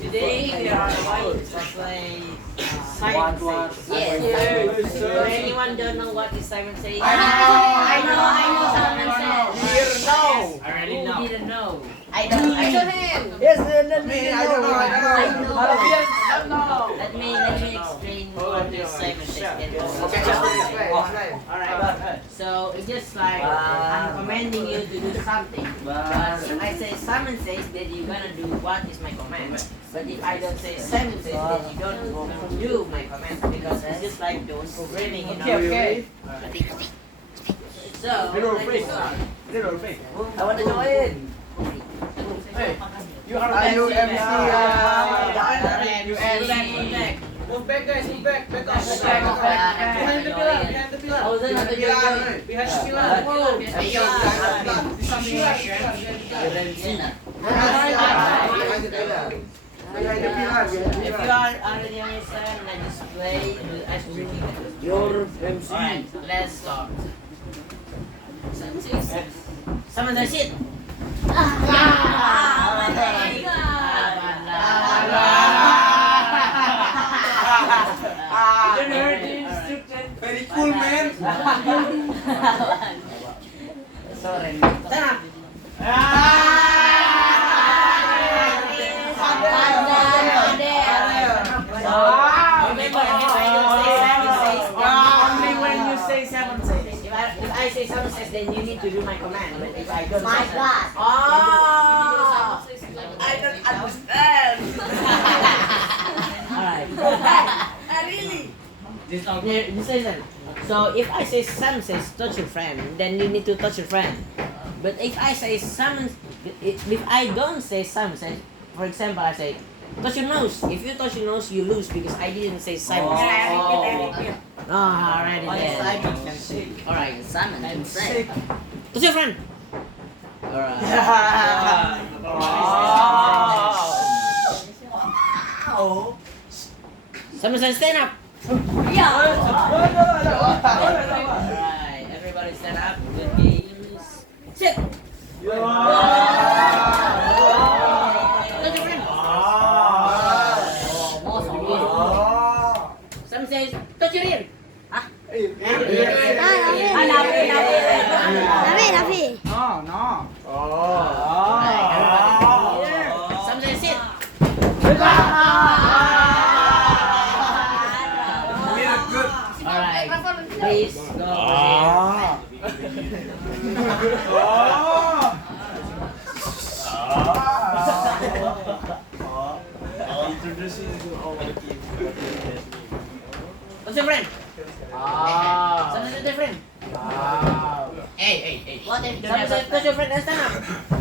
Today we are going to play Simon Says. Yes. So anyone don't know what is Simon Says? I know Simon Says. I already know. Who didn't know? I don't. Let me explain what is Simon Says. Alright. So it's just like I'm commanding you to do something. But if I say Simon Says, then you're gonna do what is my command. But if I don't say Simon Says, then you don't do my command because it's just like those programming, you know. Okay. So let's start. I want to join. Hey, you are Are you MC? You MC. Move back, guys. Move back. Back off. Behind the pillar. Behind the pillar. Oh, then Behind the pillar. Behind the pillar. Whoa. Something like If you are already on your side, let's just play the ice breaking. Your MC. Alright, let's start. Someone does it. Very cool, man. Sorry. Stand up. Only when you say Simon Says. If I say Simon Says, then you need to do my command. But if I don't My say God. I don't understand. Alright. Really? This isn't. So if I say Simon Says touch your friend, then you need to touch your friend. But if I say Simon, if I don't say Simon Says, for example, I say touch your nose. If you touch your nose, you lose because I didn't say Simon Says. Oh, already there. Alright, Simon can say. touch your friend. Alright. Simon Says stand up. Alright, everybody stand up. Good games. Sit. Touch your friend. Simon Says touch your ear. Nafi. No. Simon Says sit. Alright, What's your friend? Ah. Substitute your friend. Wow. Hey. What if Substitute your friend and stand up. No.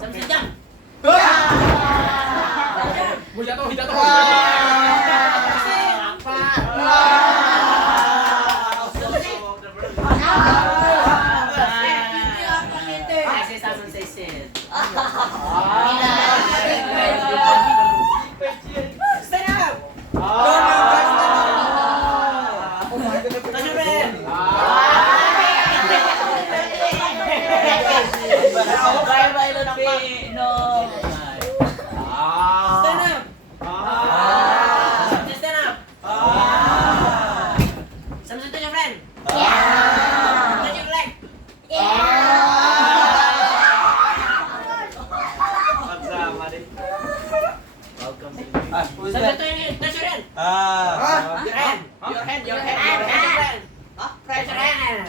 Substitute jump. I say someone say sit. Stand up. Touch your friend. Bye, Lupi. No. Stand up. Just stand up. Something to your friend. Touch your leg. Something to touch your hand. Your hand. Your hand. Press your hand.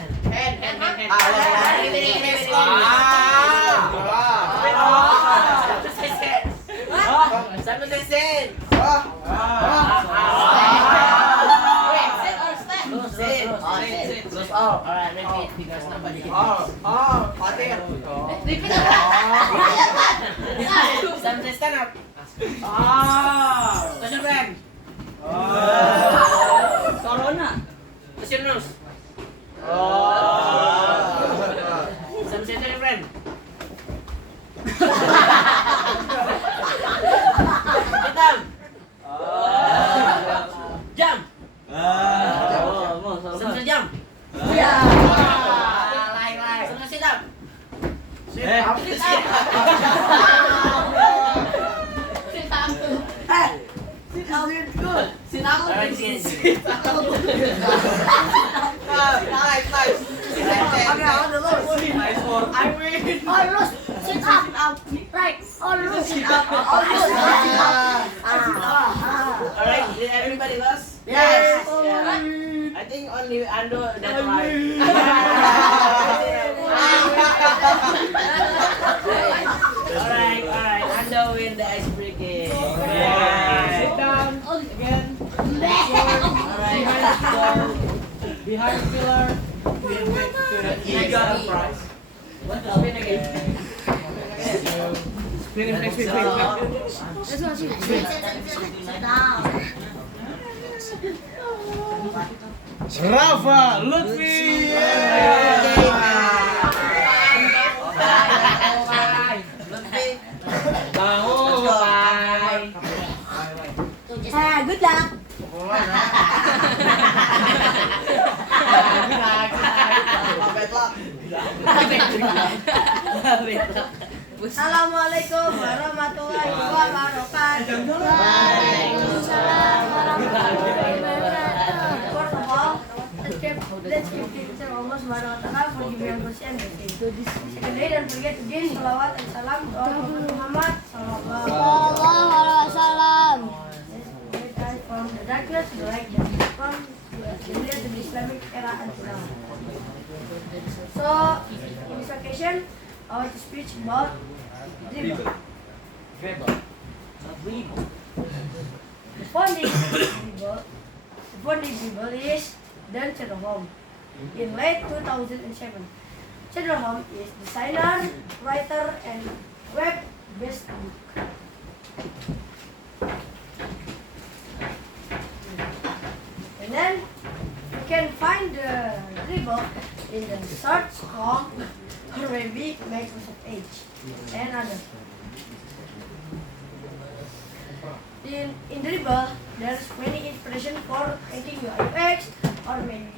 Something to sit. Sit. Alright, repeat because nobody can. Something stand up. Touch your friend. Corona. Touch your nose. Something to your friend. Sit down. Jump. Something jump. Something sit up. Alright, sit. Sit up. Right. Alright, did everybody lost? Yes. I think only Ando that right. Alright. Ando win the ice breaking. Sit down again. Alright, let's go. Behind the pillar. You got a prize. What the spin again? Spin. Sit down. Rafa Lutfi. Good luck. Assalamualaikum warahmatullahi wabarakatuh. Waalaikumsalam warahmatullahi wabarakatuh. First of all, let's give thanks to Allah Subhanahu wa Ta'ala for giving us and secondly, don't forget to give salawat and salam to our Prophet Muhammad sallallahu alaihi wasallam. From the darkness to the light, from the Jahiliyyah to the Islamic era until now. So, in this occasion, I want to speak about dribble. The founding dribble is Dan Cherholm in late 2007. Cherholm is designer, writer, and web-based book. And then you can find the dribble in the search.com or maybe Microsoft Edge and others. In dribble, there's many inspiration for making your UX or maybe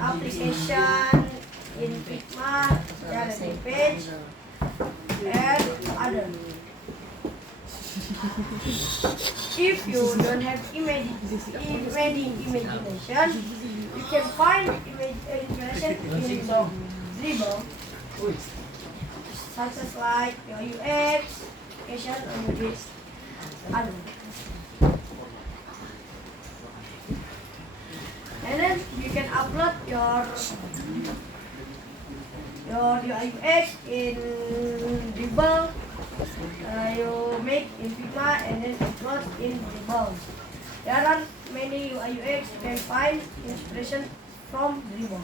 application in Figma, Java page, and others. If you don't have imagination, you can find inspiration in dribble, such as like your UX, application, or maybe others. And then you can upload your your UX in Dribble, you make in Figma, and then upload in Dribble. There are many UX you can find inspiration from Dribble.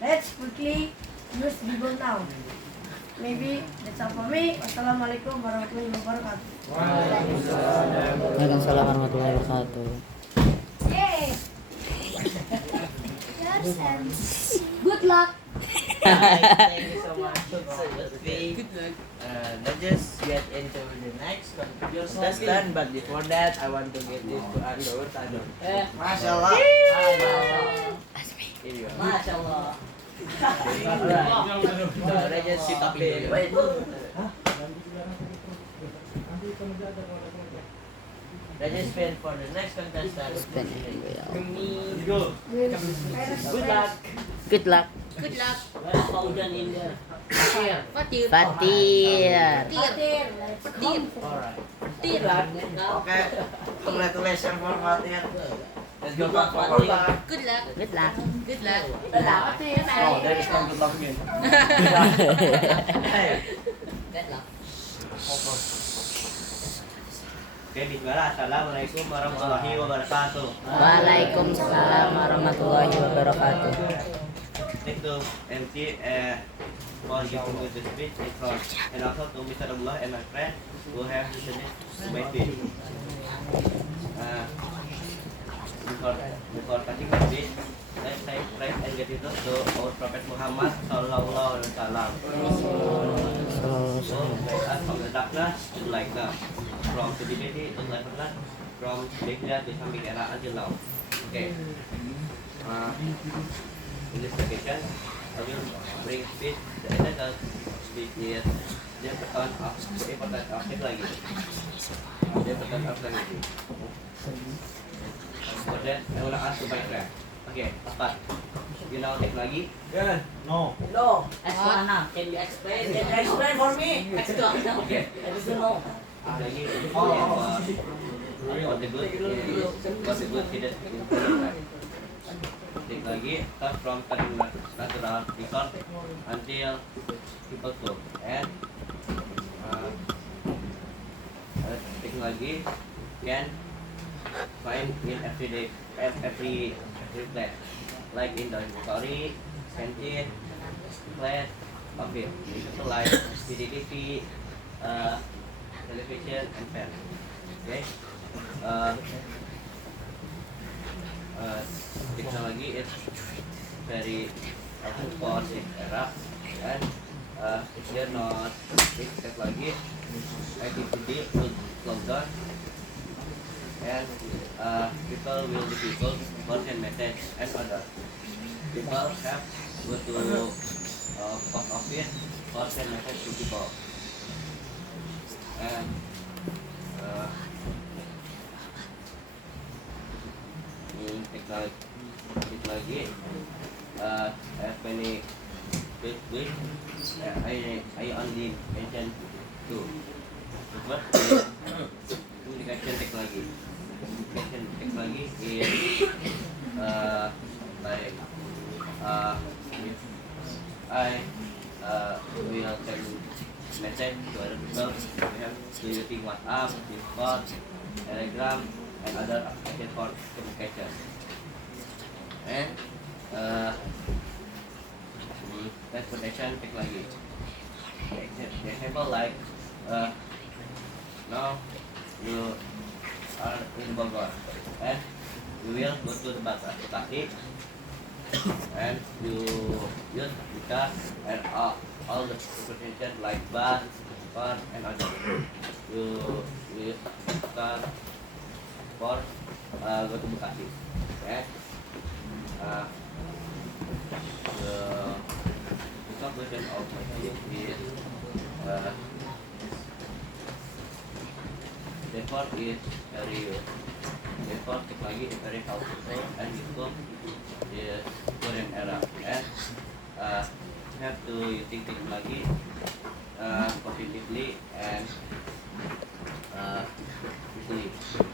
Let's quickly use Dribble now. Maybe that's all for me. Wassalamualaikum warahmatullahi wabarakatuh. Waalaikumsalam warahmatullahi wabarakatuh. Yay! Good luck. Thank you so much. Let's just get into the next contestant, but before that, I want to get this to Andor. Mashallah. Here you go. Masyaallah. Alright. So let's just sit up here. Wait. Let's just spin for the next contestant. Good luck. Good luck. Good luck. Fatir. Fatir. Alright. Okay. Congratulations for Fatir. Let's go back for Good luck. Good luck. Good luck. Oh, there is no good luck again. Good luck. Oke, bismillah. Assalamualaikum warahmatullahi wabarakatuh. Waalaikumsalam warahmatullahi wabarakatuh. Thank to MC for giving me the speech in front, and also to Mr. Abdullah and my friend who have listened to my speech. Before starting my speech, let's say praise and gratitude to our Prophet Muhammad Sallallahu Alaihi Wasallam. So, guide us from the darkness to the lightness, from stupidity to enlightenment, from big era to some big era until now. Okay. In this occasion, I will bring speech. The agenda speech is the importance of technology. The importance of technology. For that, I will ask my friend. Okay, Pak. You know technology? Yeah. No. No. Explain. Can you explain? Can you explain for me? Explain. Okay. I don't know. Technology is what the good hidden in the life. Technology starts from natural resource until people cook, and technology can find in every place, like in the laboratory, canteen, class, office, like CCTV, television, and fan. Okay. Technology is very helpful for this era, and if you're not with technology, activity will slow down, and people will be people send message and order. People have go to post office or send message to people, and technology have many good. I only mention two. The first is communication technology. Communication technology is like if I will send message to other people, we have to using WhatsApp, Discord, Telegram, and other applications for communication. And transportation technology. The example like now you are in Bogor and you will go to the Bekasi and you use the car and all the transportation like bus, car, and other. You use car for go to Bekasi. And the conclusion of my speech is therefore is very therefore technology is very helpful and useful in current era, and have to using technology positively and easily.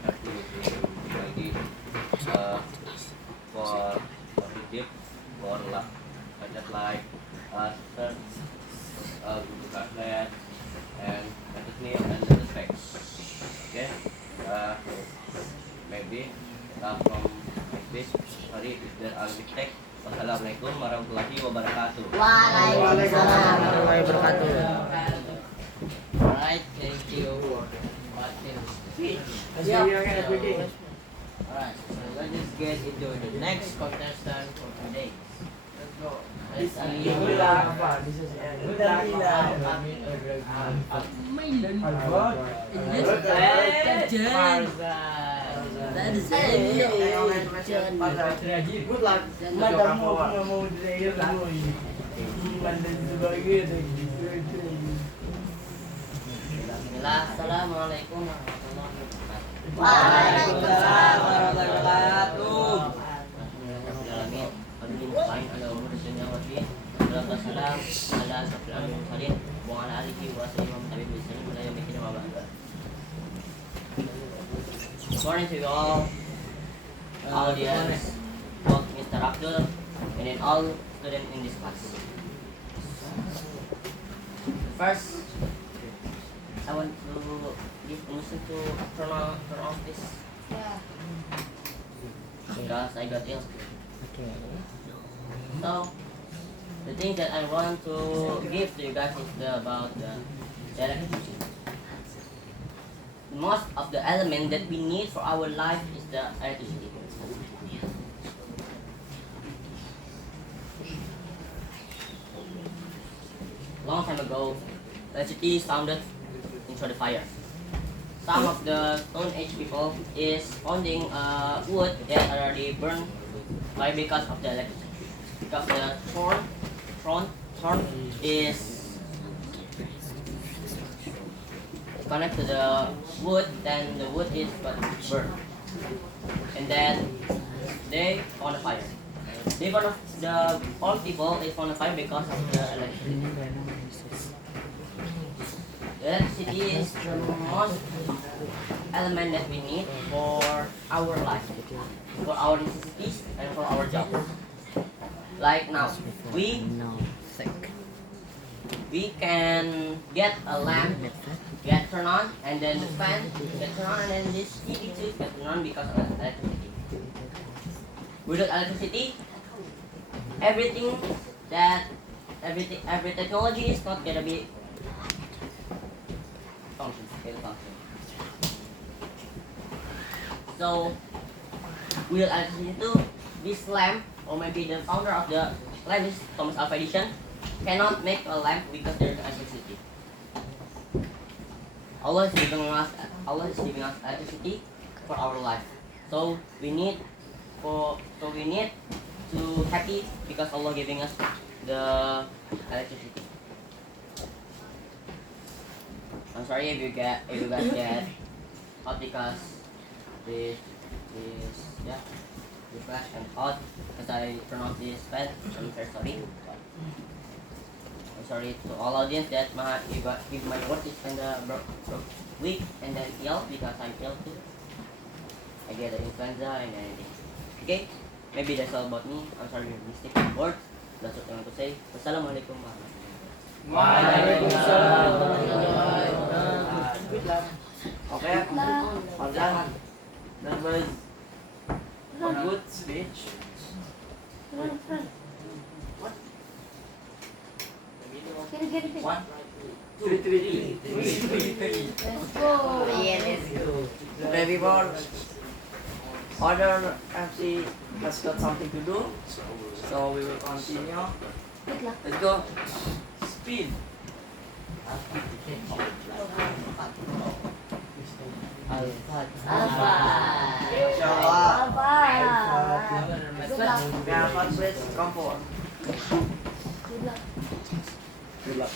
Have to using technology for positive for luck, such as like start to calculate and technique and the specs. Okay, maybe from this, sorry if there are mistake. Wassalamualaikum warahmatullahi wabarakatuh. Waalaikumsalam. Warahmatullahi wabarakatuh. Alright, thank you for watching this speech. Alright, so let's just get into the next contestant for today. Let's go. Let's see. Good luck. Madam mau Bismillah, assalamualaikum warahmatullahi wabarakatuh. Waalaikumsalam warahmatullahi wabarakatuh. Alamin, amin, lain ala umur dunia wati. Salam ala asrafil anbiya'i wal mursalin wa ala alihi wa sahbihi wa man tabi'ahum bi ihsan ila yaumil qiyamah wa ba'd. Good morning to you all, audience, both Mr. Abdul and then all students in this class. First, I want to give permission to turn off this. Yeah. Because I got ill. Okay. So, the thing that I want to give to you guys is about the electricity. Most of the element that we need for our life is the electricity. Long time ago, electricity sounded into the fire. Some of the Stone Age people is finding wood that already burned by because of the electricity. Because the thorn is connected to the wood, then the wood is burned. And then they found a fire. They found the old people is found a fire because of the electricity. Electricity is the most element that we need for our life, for our necessities, and for our job. Like now, we can get a lamp, get turned on, and then the fan get turned on, and then this TV too get turned on because of electricity. Without electricity, every technology is not gonna be function. So, without electricity too, this lamp, or maybe the founder of the lamp is Thomas Alva Edison, cannot make a lamp because there is electricity. Allah is giving us electricity for our life. So we need to happy because Allah giving us the electricity. I'm sorry if you guys get hot because this flash and hot because I turn off this fan. I'm very sorry. I'm sorry to all audience that if my voice is kinda weak and then ill because I'm ill too. I get the influenza and anything. Okay? Maybe that's all about me. I'm sorry if mistaken words. That's what I want to say. Wassalamualaikum warahmatullahi wabarakatuh. Good luck. Okay. Well done. That was a good speech. One, two, three. Let's go. Okay, before other MC has got something to do, so we will continue. Let's go. Speed. Inshallah. Good luck. We have one place come forward. Good luck.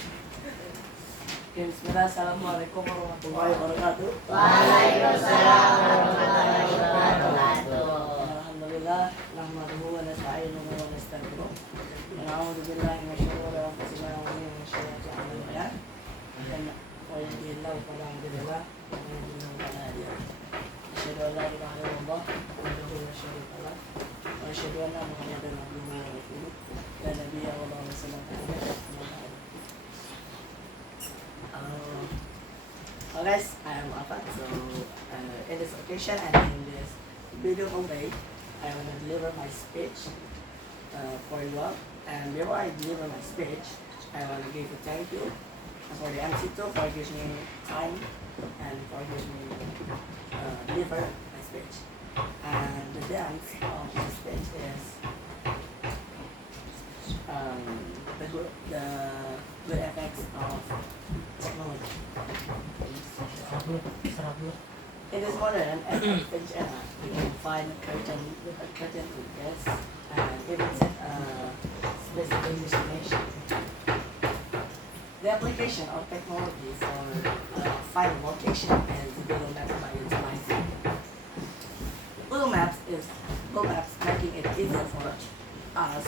Okay, bismillah. Assalamualaikum warahmatullahi wabarakatuh. Waalaikumsalam warahmatullahi wabarakatuh. Alhamdulillah, nahmaduhu wa nasta'inuhu wa nastaghfiruh. Wa na'udzu billahi min shururi anfusina wa min sayyiati a'malina. Wa yahdihillahu fala mudilla lahu wa man yudlil fala hadiya lahu. Asyhadu an la ilaha illallah wahdahu la syarika lahu وأشهد أن محمدا عبده ورسوله لا نبي والله وسلم guys, I am Afat. So in this occasion and in this beautiful day, I want to deliver my speech for you all. And before I deliver my speech, I want to give a thank you for the MC2 for giving me time and for giving me deliver my speech. And the dance of my speech is the good effects of technology. In this modern and advanced era, you can find curtain with this and even set a specific destination. The application of technology for finding location is Google Maps by utilizing Google Maps making it easier for us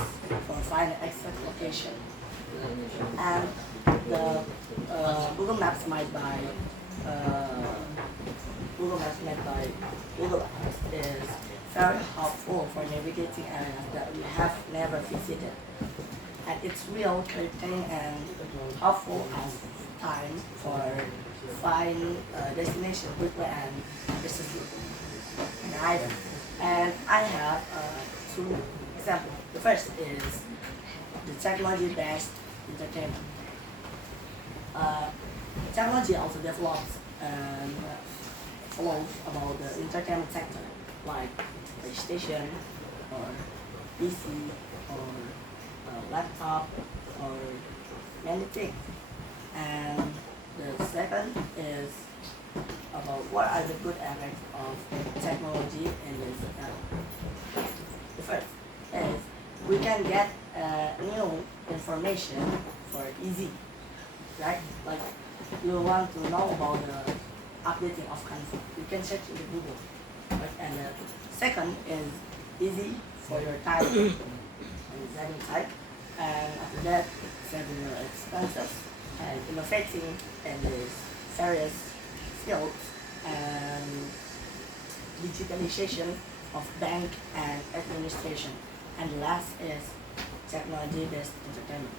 for finding exact location. And the Google Maps made by Google Maps is very helpful for navigating areas that we have never visited. And it's real curtain and helpful as time for find destination quickly and precisely. And I have two examples. The first is the technology-based entertainment. Technology also develops and follows about the entertainment sector, like PlayStation or PC or laptop or many things. And the second is about what are the good effects of technology in this era. The first is we can get new information for easy, right? Like you want to know about the updating of country, you can search in the Google. Right? And the second is easy for your time and saving time. And after that, saving your expenses and innovating in these various fields and digitalization of bank and administration. And the last is technology-based entertainment.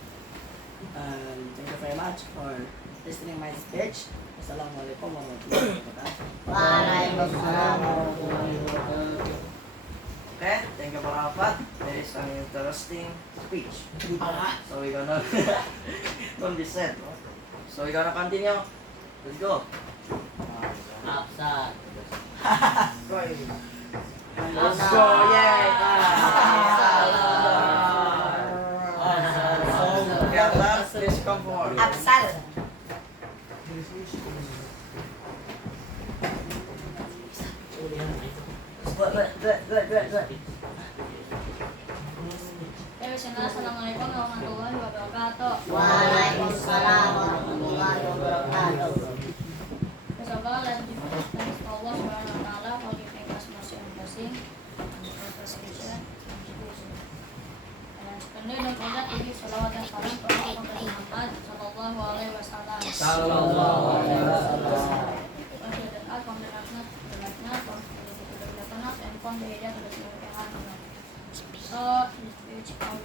Thank you very much for listening my speech. Assalamualaikum warahmatullahi wabarakatuh. Waalaikumsalam warahmatullahi wabarakatuh. Okay, thank you for Afat. That is an interesting speech. So we're gonna don't be sad. No? So we're gonna continue. Let's go. Absat. Let's go, yay! Yeah, last, please come forward. Absal. Good. Ya, bismillah. Assalamualaikum warahmatullahi wabarakatuh. Waalaikumsalam warahmatullahi wabarakatuh. First of all, let's give thanks to Allah Subhanahu wa Ta'ala for giving us mercy and blessing and for persecution and education. And secondly, don't forget to give salawat and salam to Prophet Muhammad Sallallahu Alaihi Wasallam. Sallallahu alaihi wasallam. And from the area to the So, speech of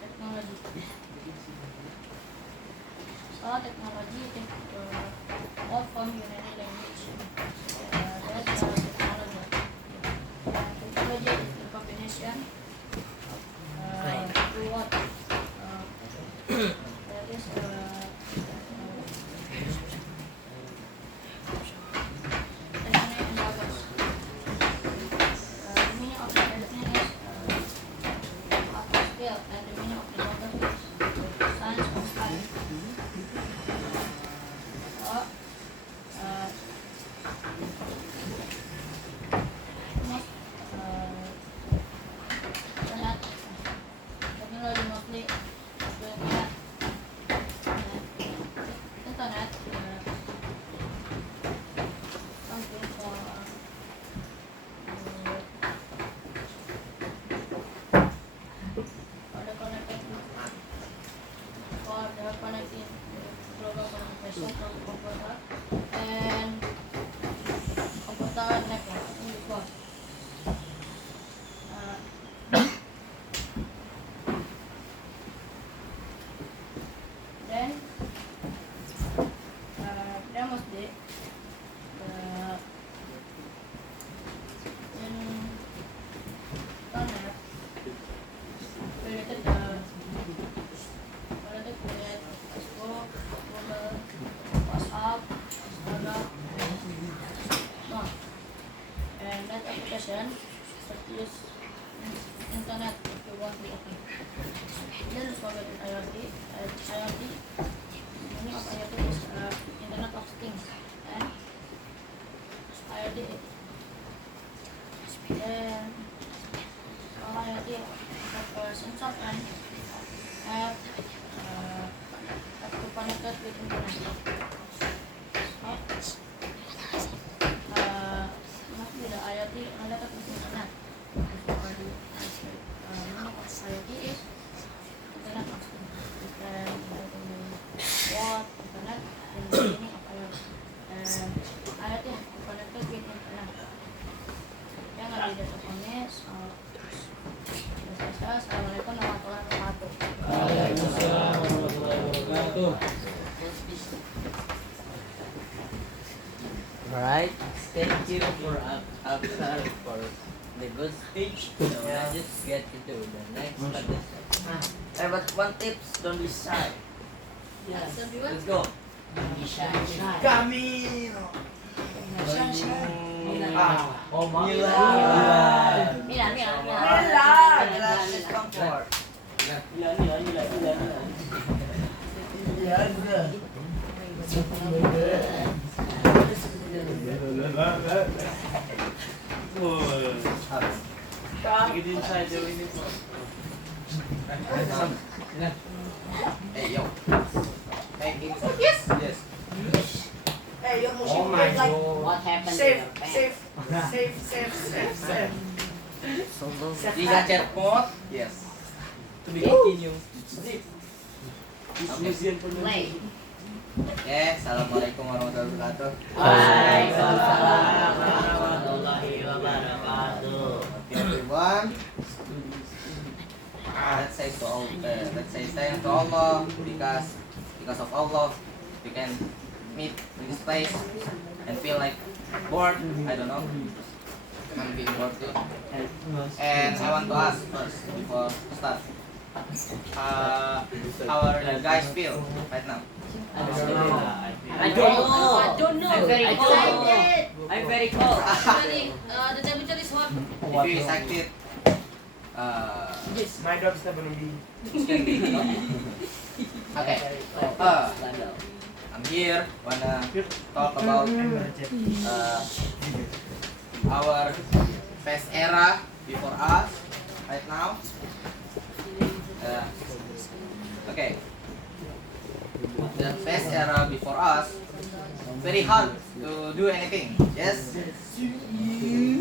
technology. So, technology is all from unity language. That's technology. Technology is the combination of two words. That is And that application use internet if you want to open. Then let's forget IoT. IoT, meaning of IoT is Internet of Things. And IoT then IoT offers sensor and have to connected with internet. Must be the IoT related with internet. Already answered. Meaning of IoT is Internet of Things. You can what internet in the beginning of IoT. And IoT connected with internet. Yang ada di teleponnya. Assalamualaikum warahmatullahi wabarakatuh. Waalaikumsalam warahmatullahi wabarakatuh. Alright, thank you for Absar for the good speech. So let's just get into the next participant. Hey, but one tips, don't be shy. Let's go. Camino. Oh, Milan. Milan. Let's come forward. Hey yo. Hey, Yes. yes. Hey, your motion Oh my is like What happened safe, to your pants? safe. Jika chat mode, yes. To be continued. Play. Oke, assalamualaikum warahmatullahi wabarakatuh. Waalaikumsalam warahmatullahi wabarakatuh. Okay, everyone. Let's say to all, let's say thank to Allah because of Allah we can meet in this place and feel like bored. I don't know. I'm feeling bored too. And I want to ask first before start. How are you guys feel right now? I don't know. I'm very cold. I'm very cold. Actually, the temperature is hot. If you excited, My dog's never gonna be. it can be. Okay. I'm here wanna talk about our past era before us right now. Okay. The past era before us very hard to do anything. Yes.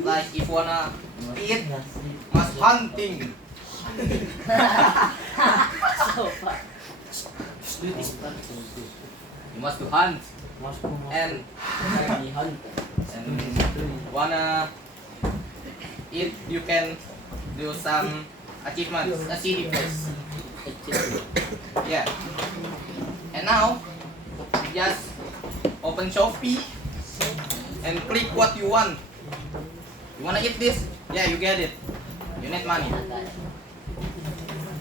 Like if wanna eat, must hunting. You must to hunt and wanna eat. You can do some achievements, a city place. Yeah. And now just open Shopee and click what you want. You wanna eat this? Yeah, you get it. You need money.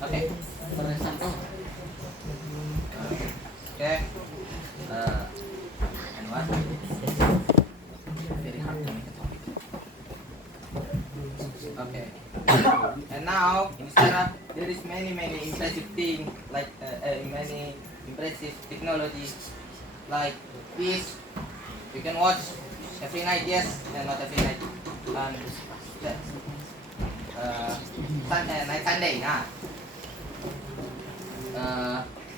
Okay. For example, Okay. And what? Very hard to make a topic. Okay. And now in Sarah there is many impressive things like many impressive technologies like this. You can watch every night, yes, and not every night. Night Sunday, nah.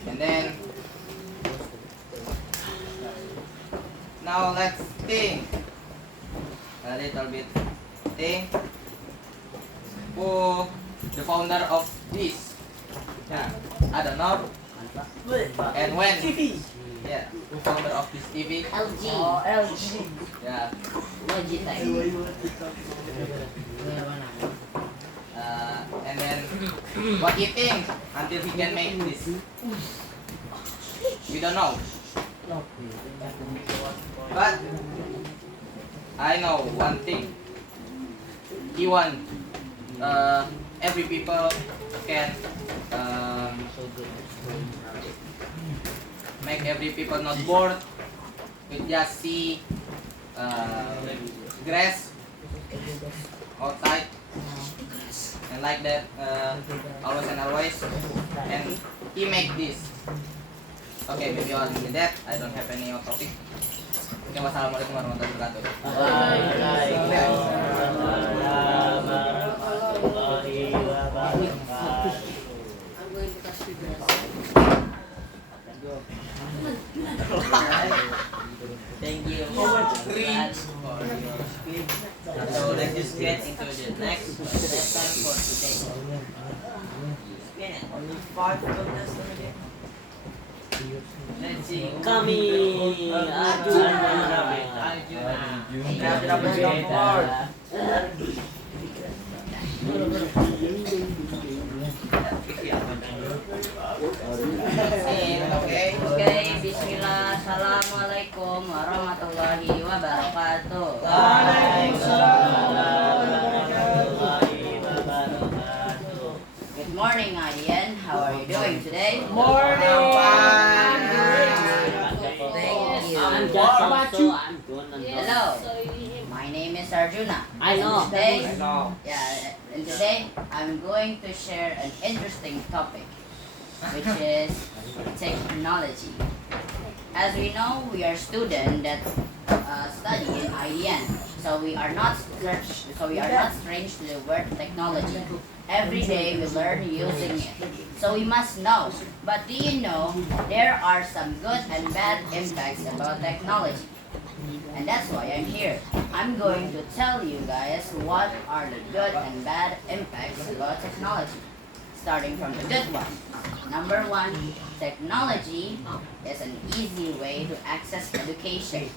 And then now let's think a little bit. Think who the founder of this? Yeah, I don't know. And when? TV. Yeah, who founder of this TV? LG. Oh, LG. Yeah. Logitech. And then what he think until he can make this? We don't know. But I know one thing. He want every people can make every people not bored with just see grass outside and like that always and always, and he make this. Okay, maybe all in that. I don't have any other topic. Okay, wassalamualaikum warahmatullahi wabarakatuh. Thank you so much for your speech. So let's just get into the next lesson for today. Only 5 contestants again. Let's see. Kami Arjuna. Grab the rubber stamp award. Okay. Oke, bismillah. Assalamualaikum warahmatullahi wabarakatuh. Good morning, IDN. How are you doing today? Morning. Thank you. I'm just also I'm good on those. Hello. My name is Arjuna. I know. Today, I know. yeah, and today I'm going to share an interesting topic, which is technology. As we know, we are students that study in IDN, so we are not strange to the word technology. Every day we learn using it, so we must know. But do you know there are some good and bad impacts about technology? And that's why I'm here. I'm going to tell you guys what are the good and bad impacts about technology. Starting from the good one. Number 1, technology is an easy way to access education.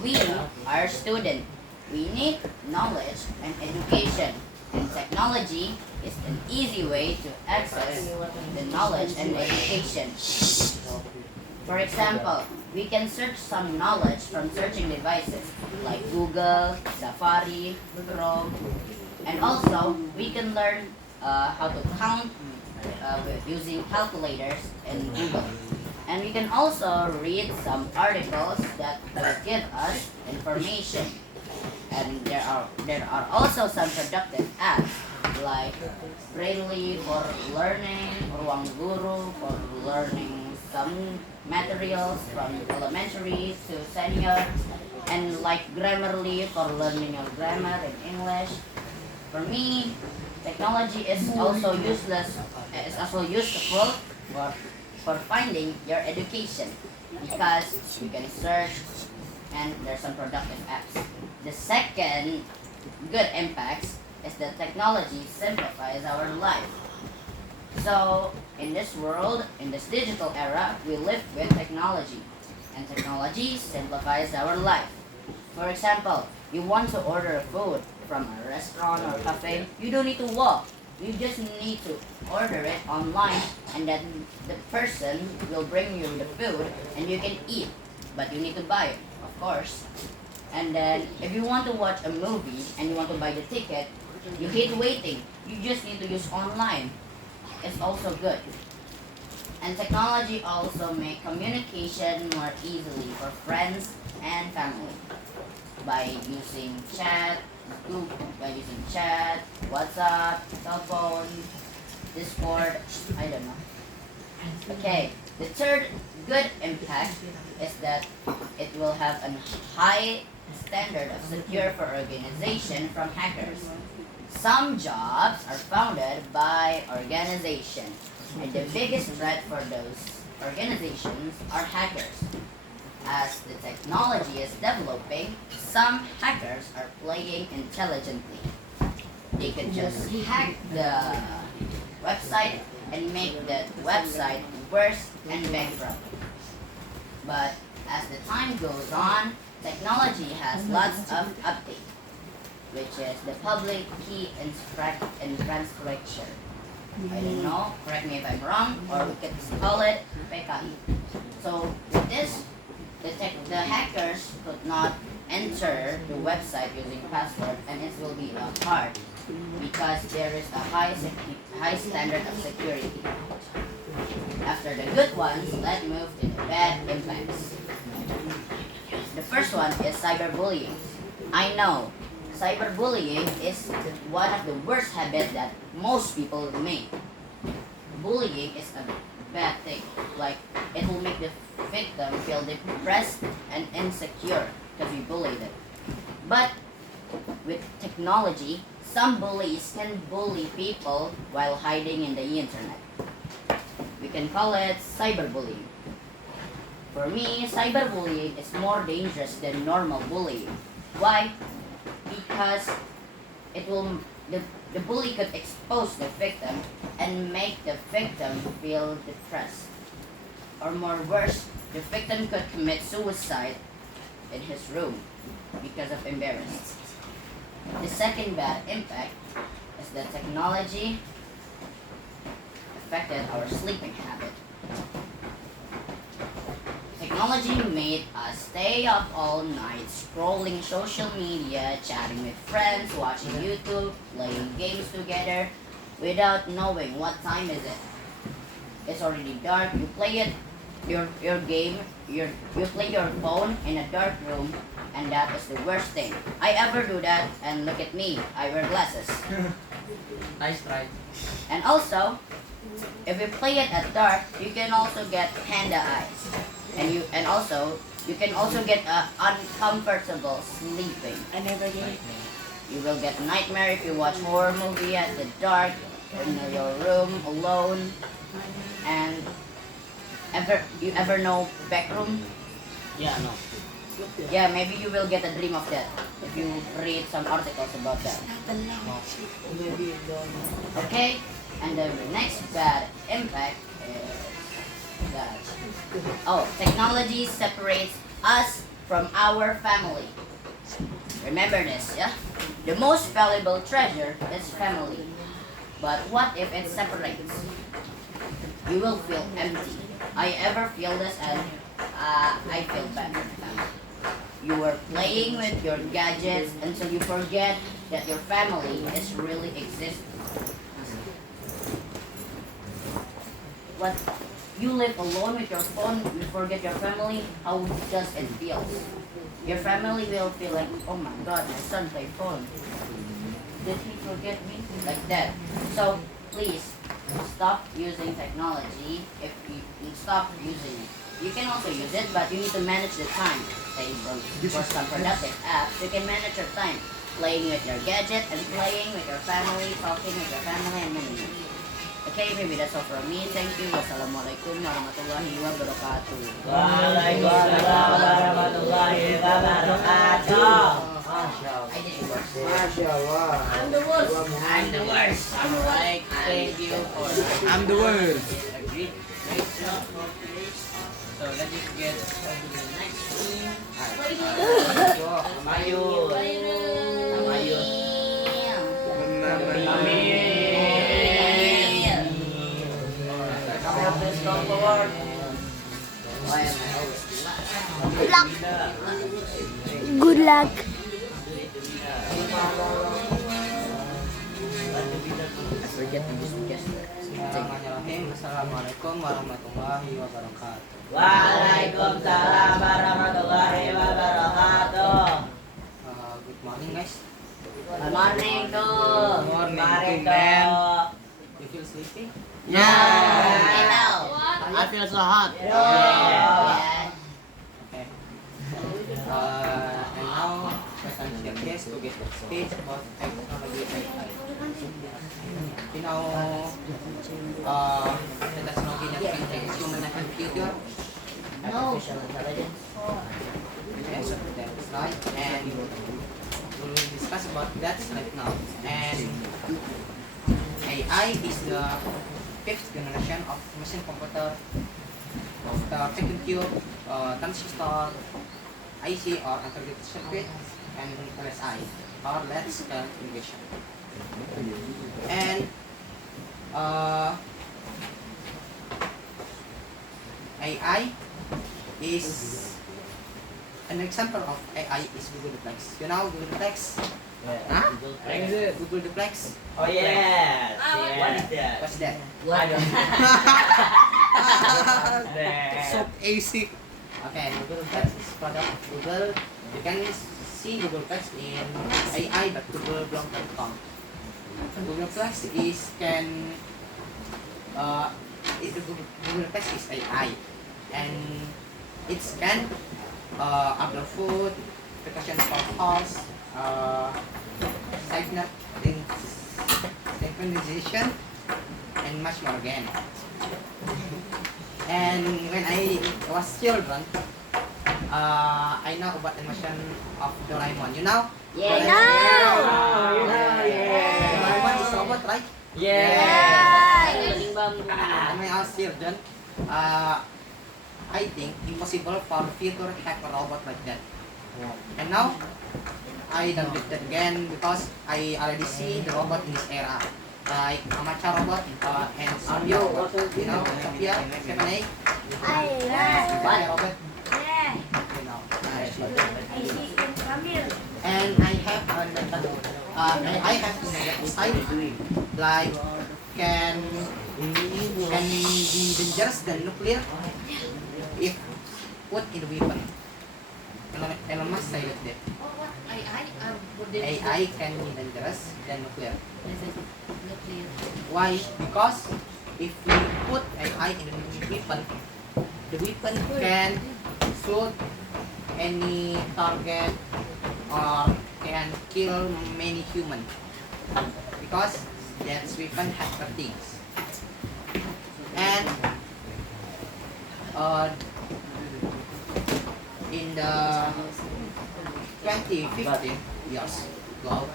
We are students. We need knowledge and education. And technology is an easy way to access the knowledge and education. For example, we can search some knowledge from searching devices like Google, Safari, Chrome, and also we can learn how to count using calculators in Google. And we can also read some articles that will give us information. And there are also some productive apps like Brainly for learning, Ruang Guru for learning some materials from elementary to senior, and like Grammarly for learning your grammar in English. For me, technology is also useful for finding your education because you can search and there's some productive apps. The second good impact is that technology simplifies our life. So in this world, in this digital era, we live with technology, and technology simplifies our life. For example, you want to order food from a restaurant or cafe, you don't need to walk. You just need to order it online, and then the person will bring you the food and you can eat. But you need to buy it, of course. And then if you want to watch a movie and you want to buy the ticket, you hate waiting. You just need to use online. It's also good. And technology also make communication more easily for friends and family by using chat, WhatsApp, cell phone, Discord, I don't know. Okay, the third good impact is that it will have a high standard of secure for organization from hackers. Some jobs are founded by organizations, and the biggest threat for those organizations are hackers. As the technology is developing, some hackers are playing intelligently. They can just hack the website and make the website worse and bankrupt. But as the time goes on, technology has lots of updates, which is the public key infrastructure. I don't know, correct me if I'm wrong, or we could call it PKI. So with this, the hackers could not enter the website using password, and it will be hard because there is a high standard of security. After the good ones, let's move to the bad impacts. The first one is cyberbullying. I know cyberbullying is one of the worst habits that most people make. Bullying is a bad thing. Like, it will make the victim feel depressed and insecure because we bullied them. But with technology, some bullies can bully people while hiding in the internet. We can call it cyberbullying. For me, cyberbullying is more dangerous than normal bullying. Why? Because the bully could expose the victim and make the victim feel depressed. Or more worse, the victim could commit suicide in his room because of embarrassment. The second bad impact is that technology affected our sleeping habit. Technology made us stay up all night scrolling social media, chatting with friends, watching YouTube, playing games together without knowing what time is it. It's already dark, you play it, your game, you play your phone in a dark room, and that is the worst thing. I ever do that, and look at me, I wear glasses. Nice try. And also, if you play it at dark, you can also get panda eyes. You can also get uncomfortable sleeping. I never did. You will get nightmare if you watch horror movie at the dark in your room alone. And you ever know back room? Yeah, no. Yeah, maybe you will get a dream of that if you read some articles about that. Okay, and the next bad impact is that technology separates us from our family. Remember this, yeah? The most valuable treasure is family. But what if it separates? You will feel empty. I ever feel this, and I feel bad for my family. You are playing with your gadgets until you forget that your family is really existing. What? You live alone with your phone, you forget your family, how does it feel? Your family will feel like, oh my god, my son played phone. Did he forget me? Like that. So, please, stop using technology if you stop using it. You can also use it, but you need to manage the time. Say for some productive apps, you can manage your time. Playing with your gadget and playing with your family, talking with your family, and many more. Okay, maybe that's all from me. Thank you. Wassalamualaikum warahmatullahi wabarakatuh. Waalaikumsalam warahmatullahi wabarakatuh. I did it worse. MashaAllah. I'm the worst. I'm the worst. Alright, thank you for I'm the worst. great job for today. So let's just get on to the next team. Amayun. Amayun. Please come forward. Why am I always last? Luck. Good luck. I forget to use gesture. Bismillahirrahmanirrahim. Assalamualaikum warahmatullahi wabarakatuh. Waalaikumsalam warahmatullahi wabarakatuh. Good morning, guys. Good morning to. Morning, You feel sleepy? I feel so hot. Yeah. Okay. And now, I'm here guest to get speech about technology AI. You know, the technology that can take human and computer. No. Artificial intelligence. Yes, that's right. And we will discuss about that right now. And AI is the fifth generation of machine computer, the circuit, transistor, IC or integrated circuit, and LSI or large scale integration. And AI is an example of AI is Google Duplex. You know Google Duplex? Huh? Google Duplex? Oh yes. What Yes. is that? What's that? I don't know. So AC. Okay, Google Duplex is product of Google. You can see Googleplex in ai.google.com. Googleplex is Googleplex is AI, and it can order food, application for calls, synchronization, and much more again. And when I was children, I know about the mission of Doraemon. You know? Yeah. Doraemon is robot, right? Yeah. When I was children, I think impossible for the future have a robot like that. And now, I don't do that again because I already see the robot in this era. Like Amacha robot and Sophia robot. You know, Sophia, 7A. Sophia robot. You know. And I have I have to negative side, like can be dangerous than nuclear if put in the weapon. Elon Musk said that AI can be dangerous than nuclear. Why? Because if we put AI in the weapon can shoot any target or can kill many humans because that weapon has things. And in the 2015 years ago,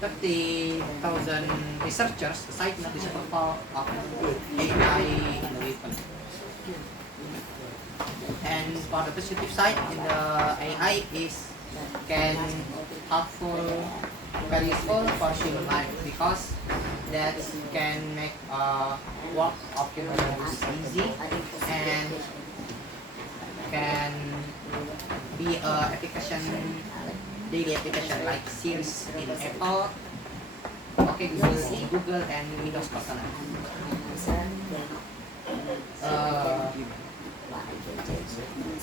30,000 researchers cited the protocol of AI in the weapon. And for the positive side in the AI is can helpful, very useful for human life because that can make work of humans easy and can be application, daily application like Series in Apple, okay, Google and Windows personal.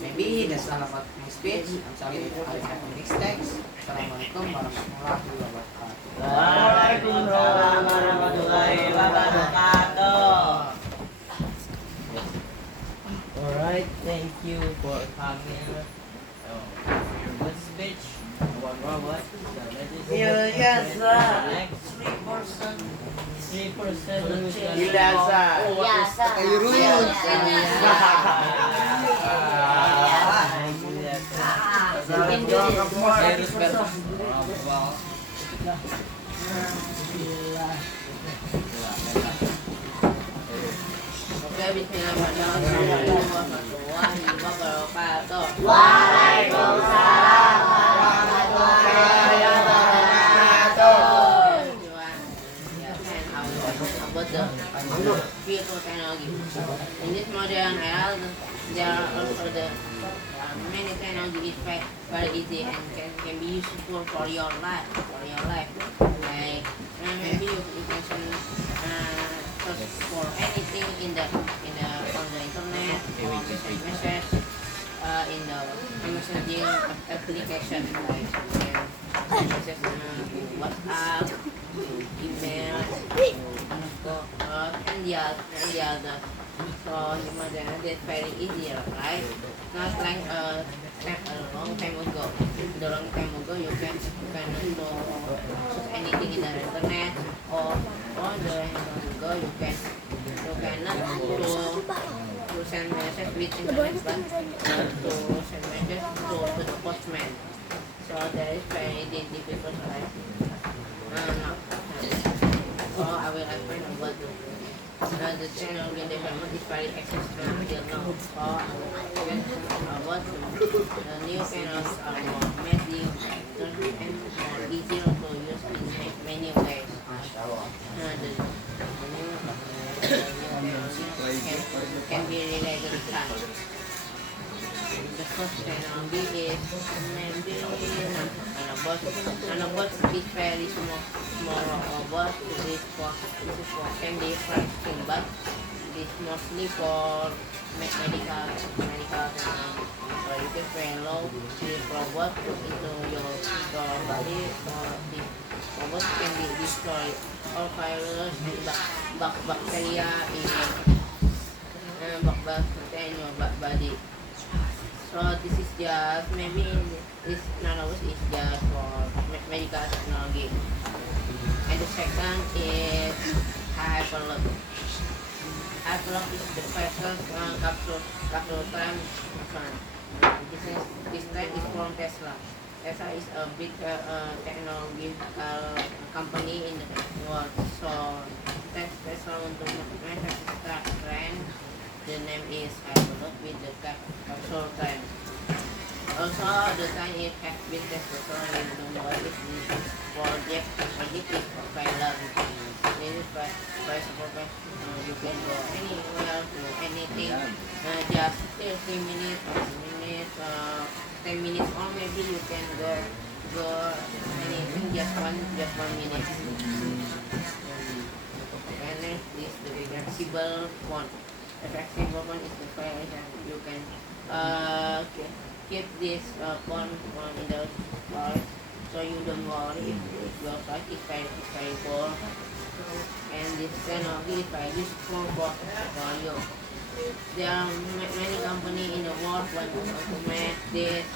Maybe that's all about my speech. I'm sorry if I have mistakes. Assalamualaikum warahmatullahi wabarakatuh. Waalaikumsalam warahmatullahi wabarakatuh. Alright, thank you for coming. Good speech. What robot? Yes, sir. Next 3%. 3% Biasa. Bismillahirrahmanirrahim. Warahmatullahi wabarakatuh. Waalaikumsalam warahmatullahi wabarakatuh. About the vehicle technology. In this modern era, there are also many technology is very easy and can be useful for your life. Like maybe you can search for anything on the internet or message in the messaging application like message WhatsApp, email, and the other. So you must that's very easy, right? Not like a long time ago. The long time ago you can search anything in the internet or on the ago you cannot to send message with internet but to send message to the postman. So that is very difficult, right? No. So I will explain about the channel development is very accessible until now. So I will explain about the new channels are more messy and more easier to use in many ways. Can be related to time. The first technology is maybe nanobot is very small robot. This is for can be flying, but is mostly for medical, or you can follow this robot into your body, so this robot can be destroy all virus and bacteria in your body. So this is just maybe this nanobus is just for medical technology. And the second is hyperloop. Hyperloop is the fastest capsule time. This time is from Tesla. Tesla is a big technological company in the world. So Tesla untuk manufacture train. The name is hyperloop with the capsule time. Also, the time it has been tested in the world. This project is for pilot. This is you can go anywhere to anything. Just 30 minutes, 10 minutes, or maybe you can go anything just one minute. And next is the flexible one. The flexible one is the file that you can keep this phone in the storage, so you don't worry if your site is very poor. And this technology is very useful for you. There are many companies in the world want to make this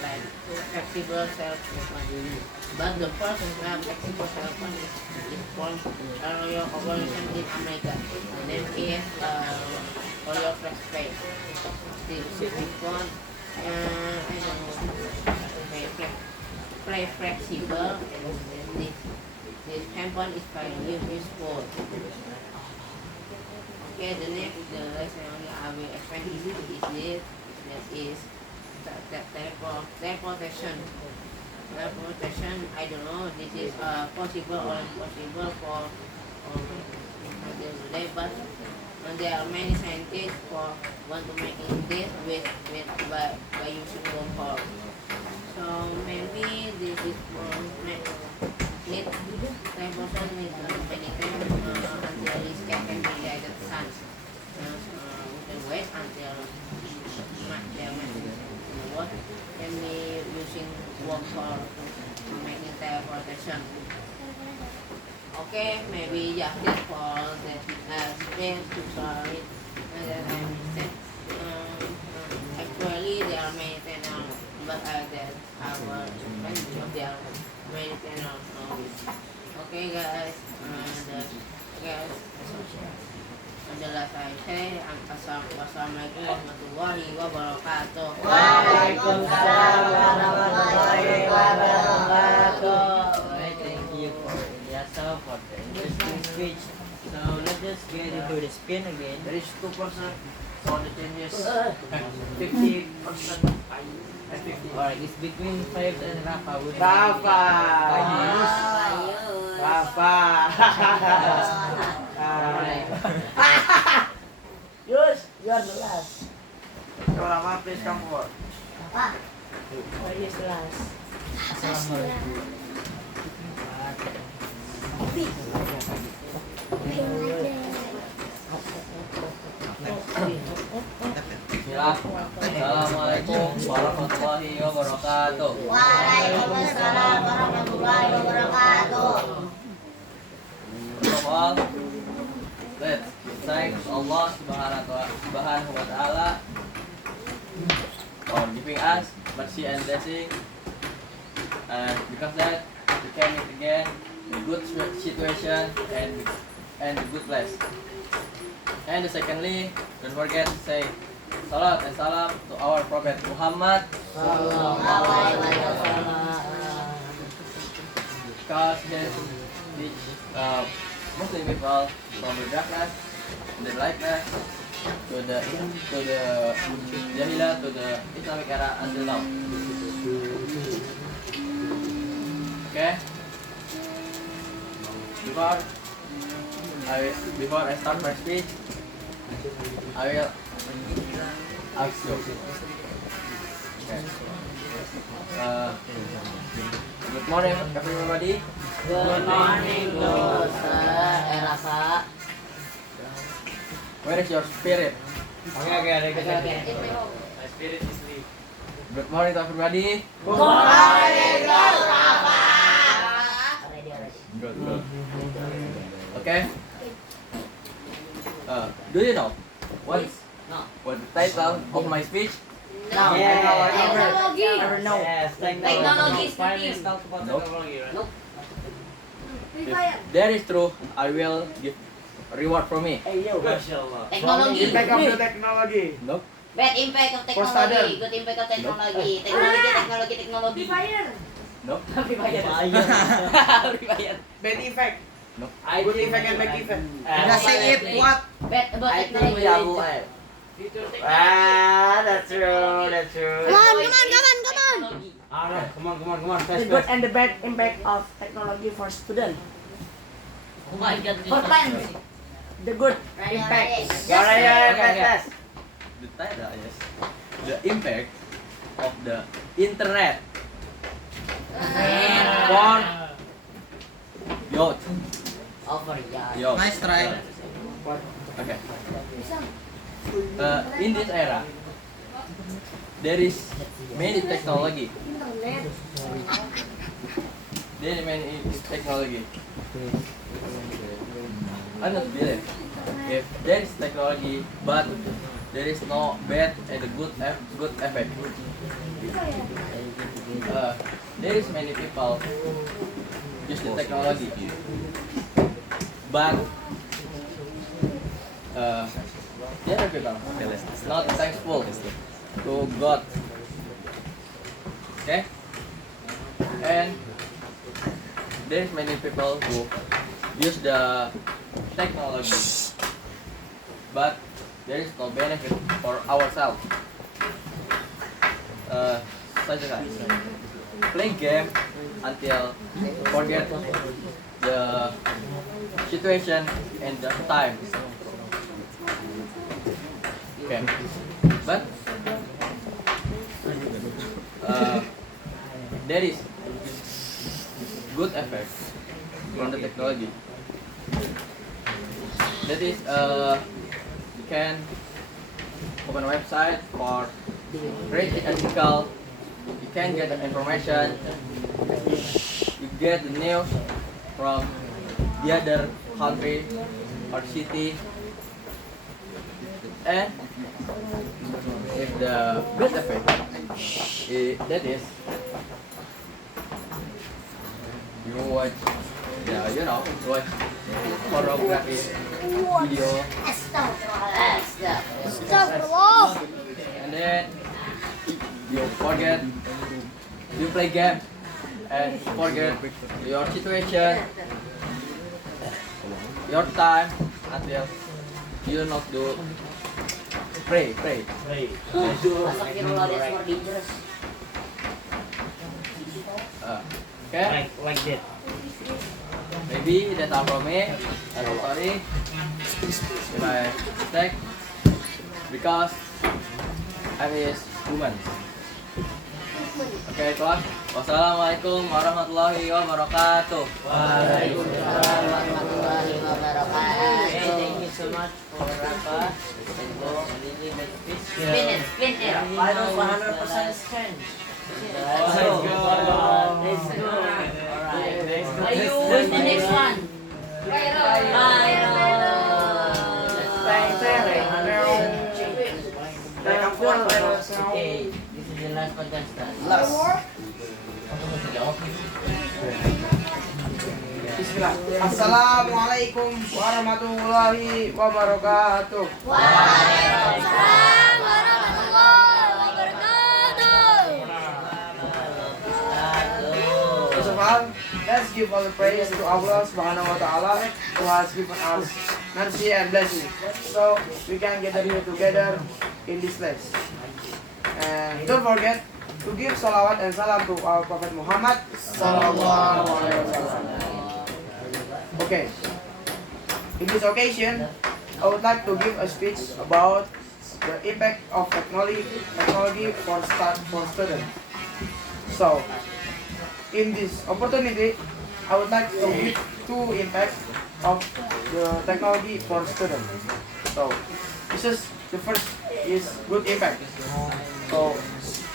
like flexible cell phone. But the first flexible cell phone is from Royal Corporation in America. The name is Royal Flex Space. This phone I don't know, very flexible, and this handphone is very useful. Okay, the next lesson I will explain is this teleportation. Teleportation, I don't know, this is possible or impossible for today, but there are many scientists for want to make this by using wormhole. So maybe this is for need teleportation needs many times until it can be guided sun. We can wait until their message in the world can be using wormhole to making teleportation. Okay, maybe just this for the space to solve it. Actually, there are many technologies, but there are there are many technologies. Okay, guys, adalah saya Wassalamualaikum warahmatullahi wabarakatuh. Waalaikumsalam warahmatullahi wabarakatuh. Alright, thank you for Ilyasa for the interesting speech. So let's just get into the spin again. There is 2% for the changes. 50%. Alright, it's between 5 and Rafa. Rafa. Rafa. Alright. Yus, you are the last. Rama, please come forward. Apa? Where is the last? Assalamualaikum warahmatullahi wabarakatuh. Waalaikumsalam warahmatullahi wabarakatuh. First of all, let's thank Allah Subhanahu wa Ta'ala for giving us mercy and blessing, and because that we can meet again in good situation and good place. And secondly, don't forget to say salat and salam to our Prophet Muhammad, because he teach Muslim people from the darkness, the lightness, to the Jahilah, to the Islamic era until now. Okay. Before I start my speech, I will ask you. Okay. Good morning, everybody. Good morning to Sir Rafa. Where is your spirit? Okay. My spirit is sleep. Good morning to everybody. Already. Good. Okay. Do you know what the title of my speech? No, Technology. never know. Yes, Technology is Finally, the talk about Nope. technology, right? Nope. If that is true, I will give a reward from me. Hey yo, Mashallah. Technology. impact of the technology. Nope. Bad impact of For student. technology. Good impact of technology. Technology. Nope. Free fire. Bad effect. Nope. Good effect and bad effect. Ah, Just say it. What? Bad about I think technology. we are alive. Future technology. That's true. That's true. Come on. Alright, come on. The good and the bad impact of technology for student. Oh my god. For parents. The good impact. Yes. The title is the impact of the internet for youth. Over yeah. Youth. Nice try. Okay. In this era, there is many technology. There is many technology. I don't believe if there is technology, but there is no bad and a good effect. There is many people use the technology, but there are people not thankful to God. Okay, and there's many people who use the technology, but there is no benefit for ourselves. Such as play game until forget the situation and the time. Okay, but there is good effect from the technology. That is, you can open a website for read the article. You can get the information. You get the news from the other country or city. And if the good effect, that is, you watch, watch pornography video, Astagfirullah. and then you forget, you play game, and forget your situation, your time, until you not do pray. Astagfirullah, that's more dangerous. Okay, Like that. maybe that's all from me. I'm sorry if I mistake, because I is human. Okay, kelas. Wassalamualaikum warahmatullahi wabarakatuh. Waalaikumsalam warahmatullahi wabarakatuh. Okay, thank you so much for Rafa. Spin it. Final 100% change. Let's go. Alright. Who's the next one? Okay, this is the last contestant. Bismillah. Assalamualaikum warahmatullahi wabarakatuh. Waalaikumsalam warahmatullahi wabarakatuh. First of all, let's give all the praise to Allah Subhanahu wa Ta'ala who has given us mercy and blessing, so we can gather here together in this place. And don't forget to give salawat and salam to our Prophet Muhammad Sallallahu Alaihi Wasallam. Okay. In this occasion, I would like to give a speech about the impact of technology for students. So, in this opportunity, I would like to give two impacts of the technology for students. So this is the first is good impact. So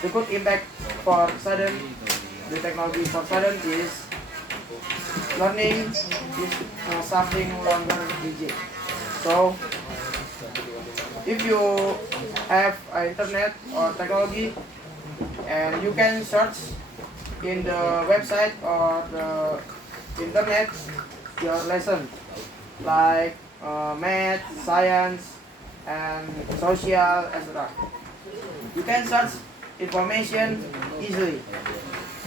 the good impact for student, the technology for student is learning is something longer easy. So if you have internet or technology and you can search in the website or the internet your lesson like math, science, and social, etc. You can search information easily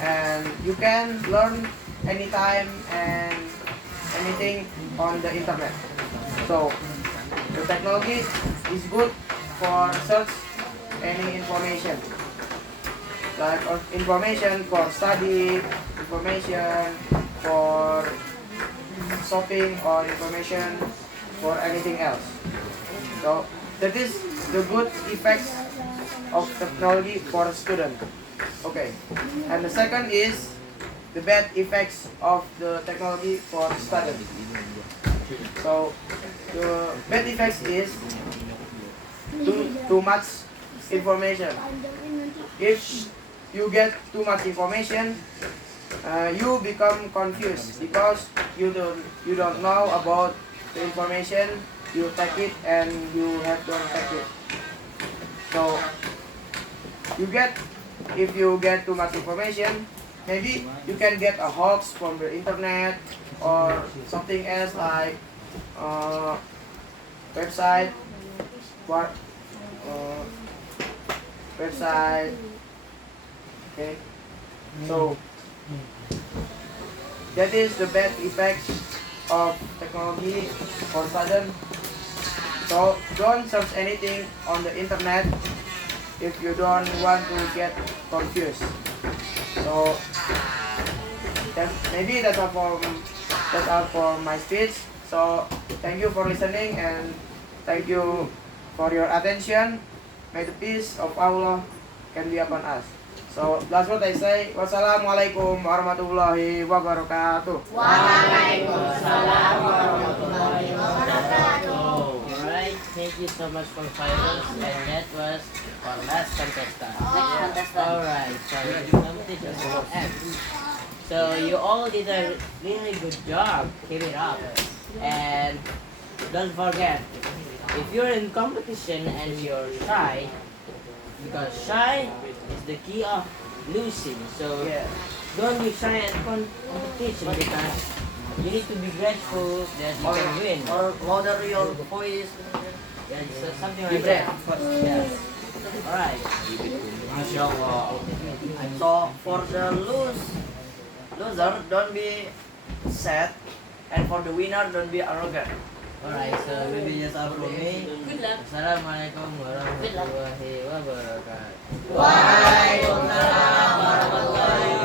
and you can learn anytime and anything on the internet. So the technology is good for search any information like information for study, information for shopping, or information for anything else. So that is the good effects of technology for a student. Okay, and the second is the bad effects of the technology for students. So the bad effects is too much information. If you get too much information, you become confused because you don't know about the information. You take it and you don't take it. So if you get too much information, maybe you can get a hoax from the internet or something else like website, website. Okay, so that is the bad effect of technology for students. So don't search anything on the internet if you don't want to get confused. So maybe that's all for my speech. So thank you for listening and thank you for your attention. May the peace of Allah can be upon us. So last word I say, wassalamualaikum warahmatullahi wabarakatuh. Waalaikumsalam warahmatullahi wabarakatuh. Alright, thank you so much for finals, and that was our last contestant. Alright, so the competition will end. So you all did a really good job. Keep it up. And don't forget, if you're in competition and you're shy, because shy is the key of losing. So don't be shy at competition because you need to be grateful that you can win. Or louder your voice. Yeah, so something like that. Yes. Alright. So for the loser, don't be sad, and for the winner, don't be arrogant. Alright, so maybe just after me. Good luck. Assalamualaikum warahmatullahi wabarakatuh. Waalaikumsalam warahmatullahi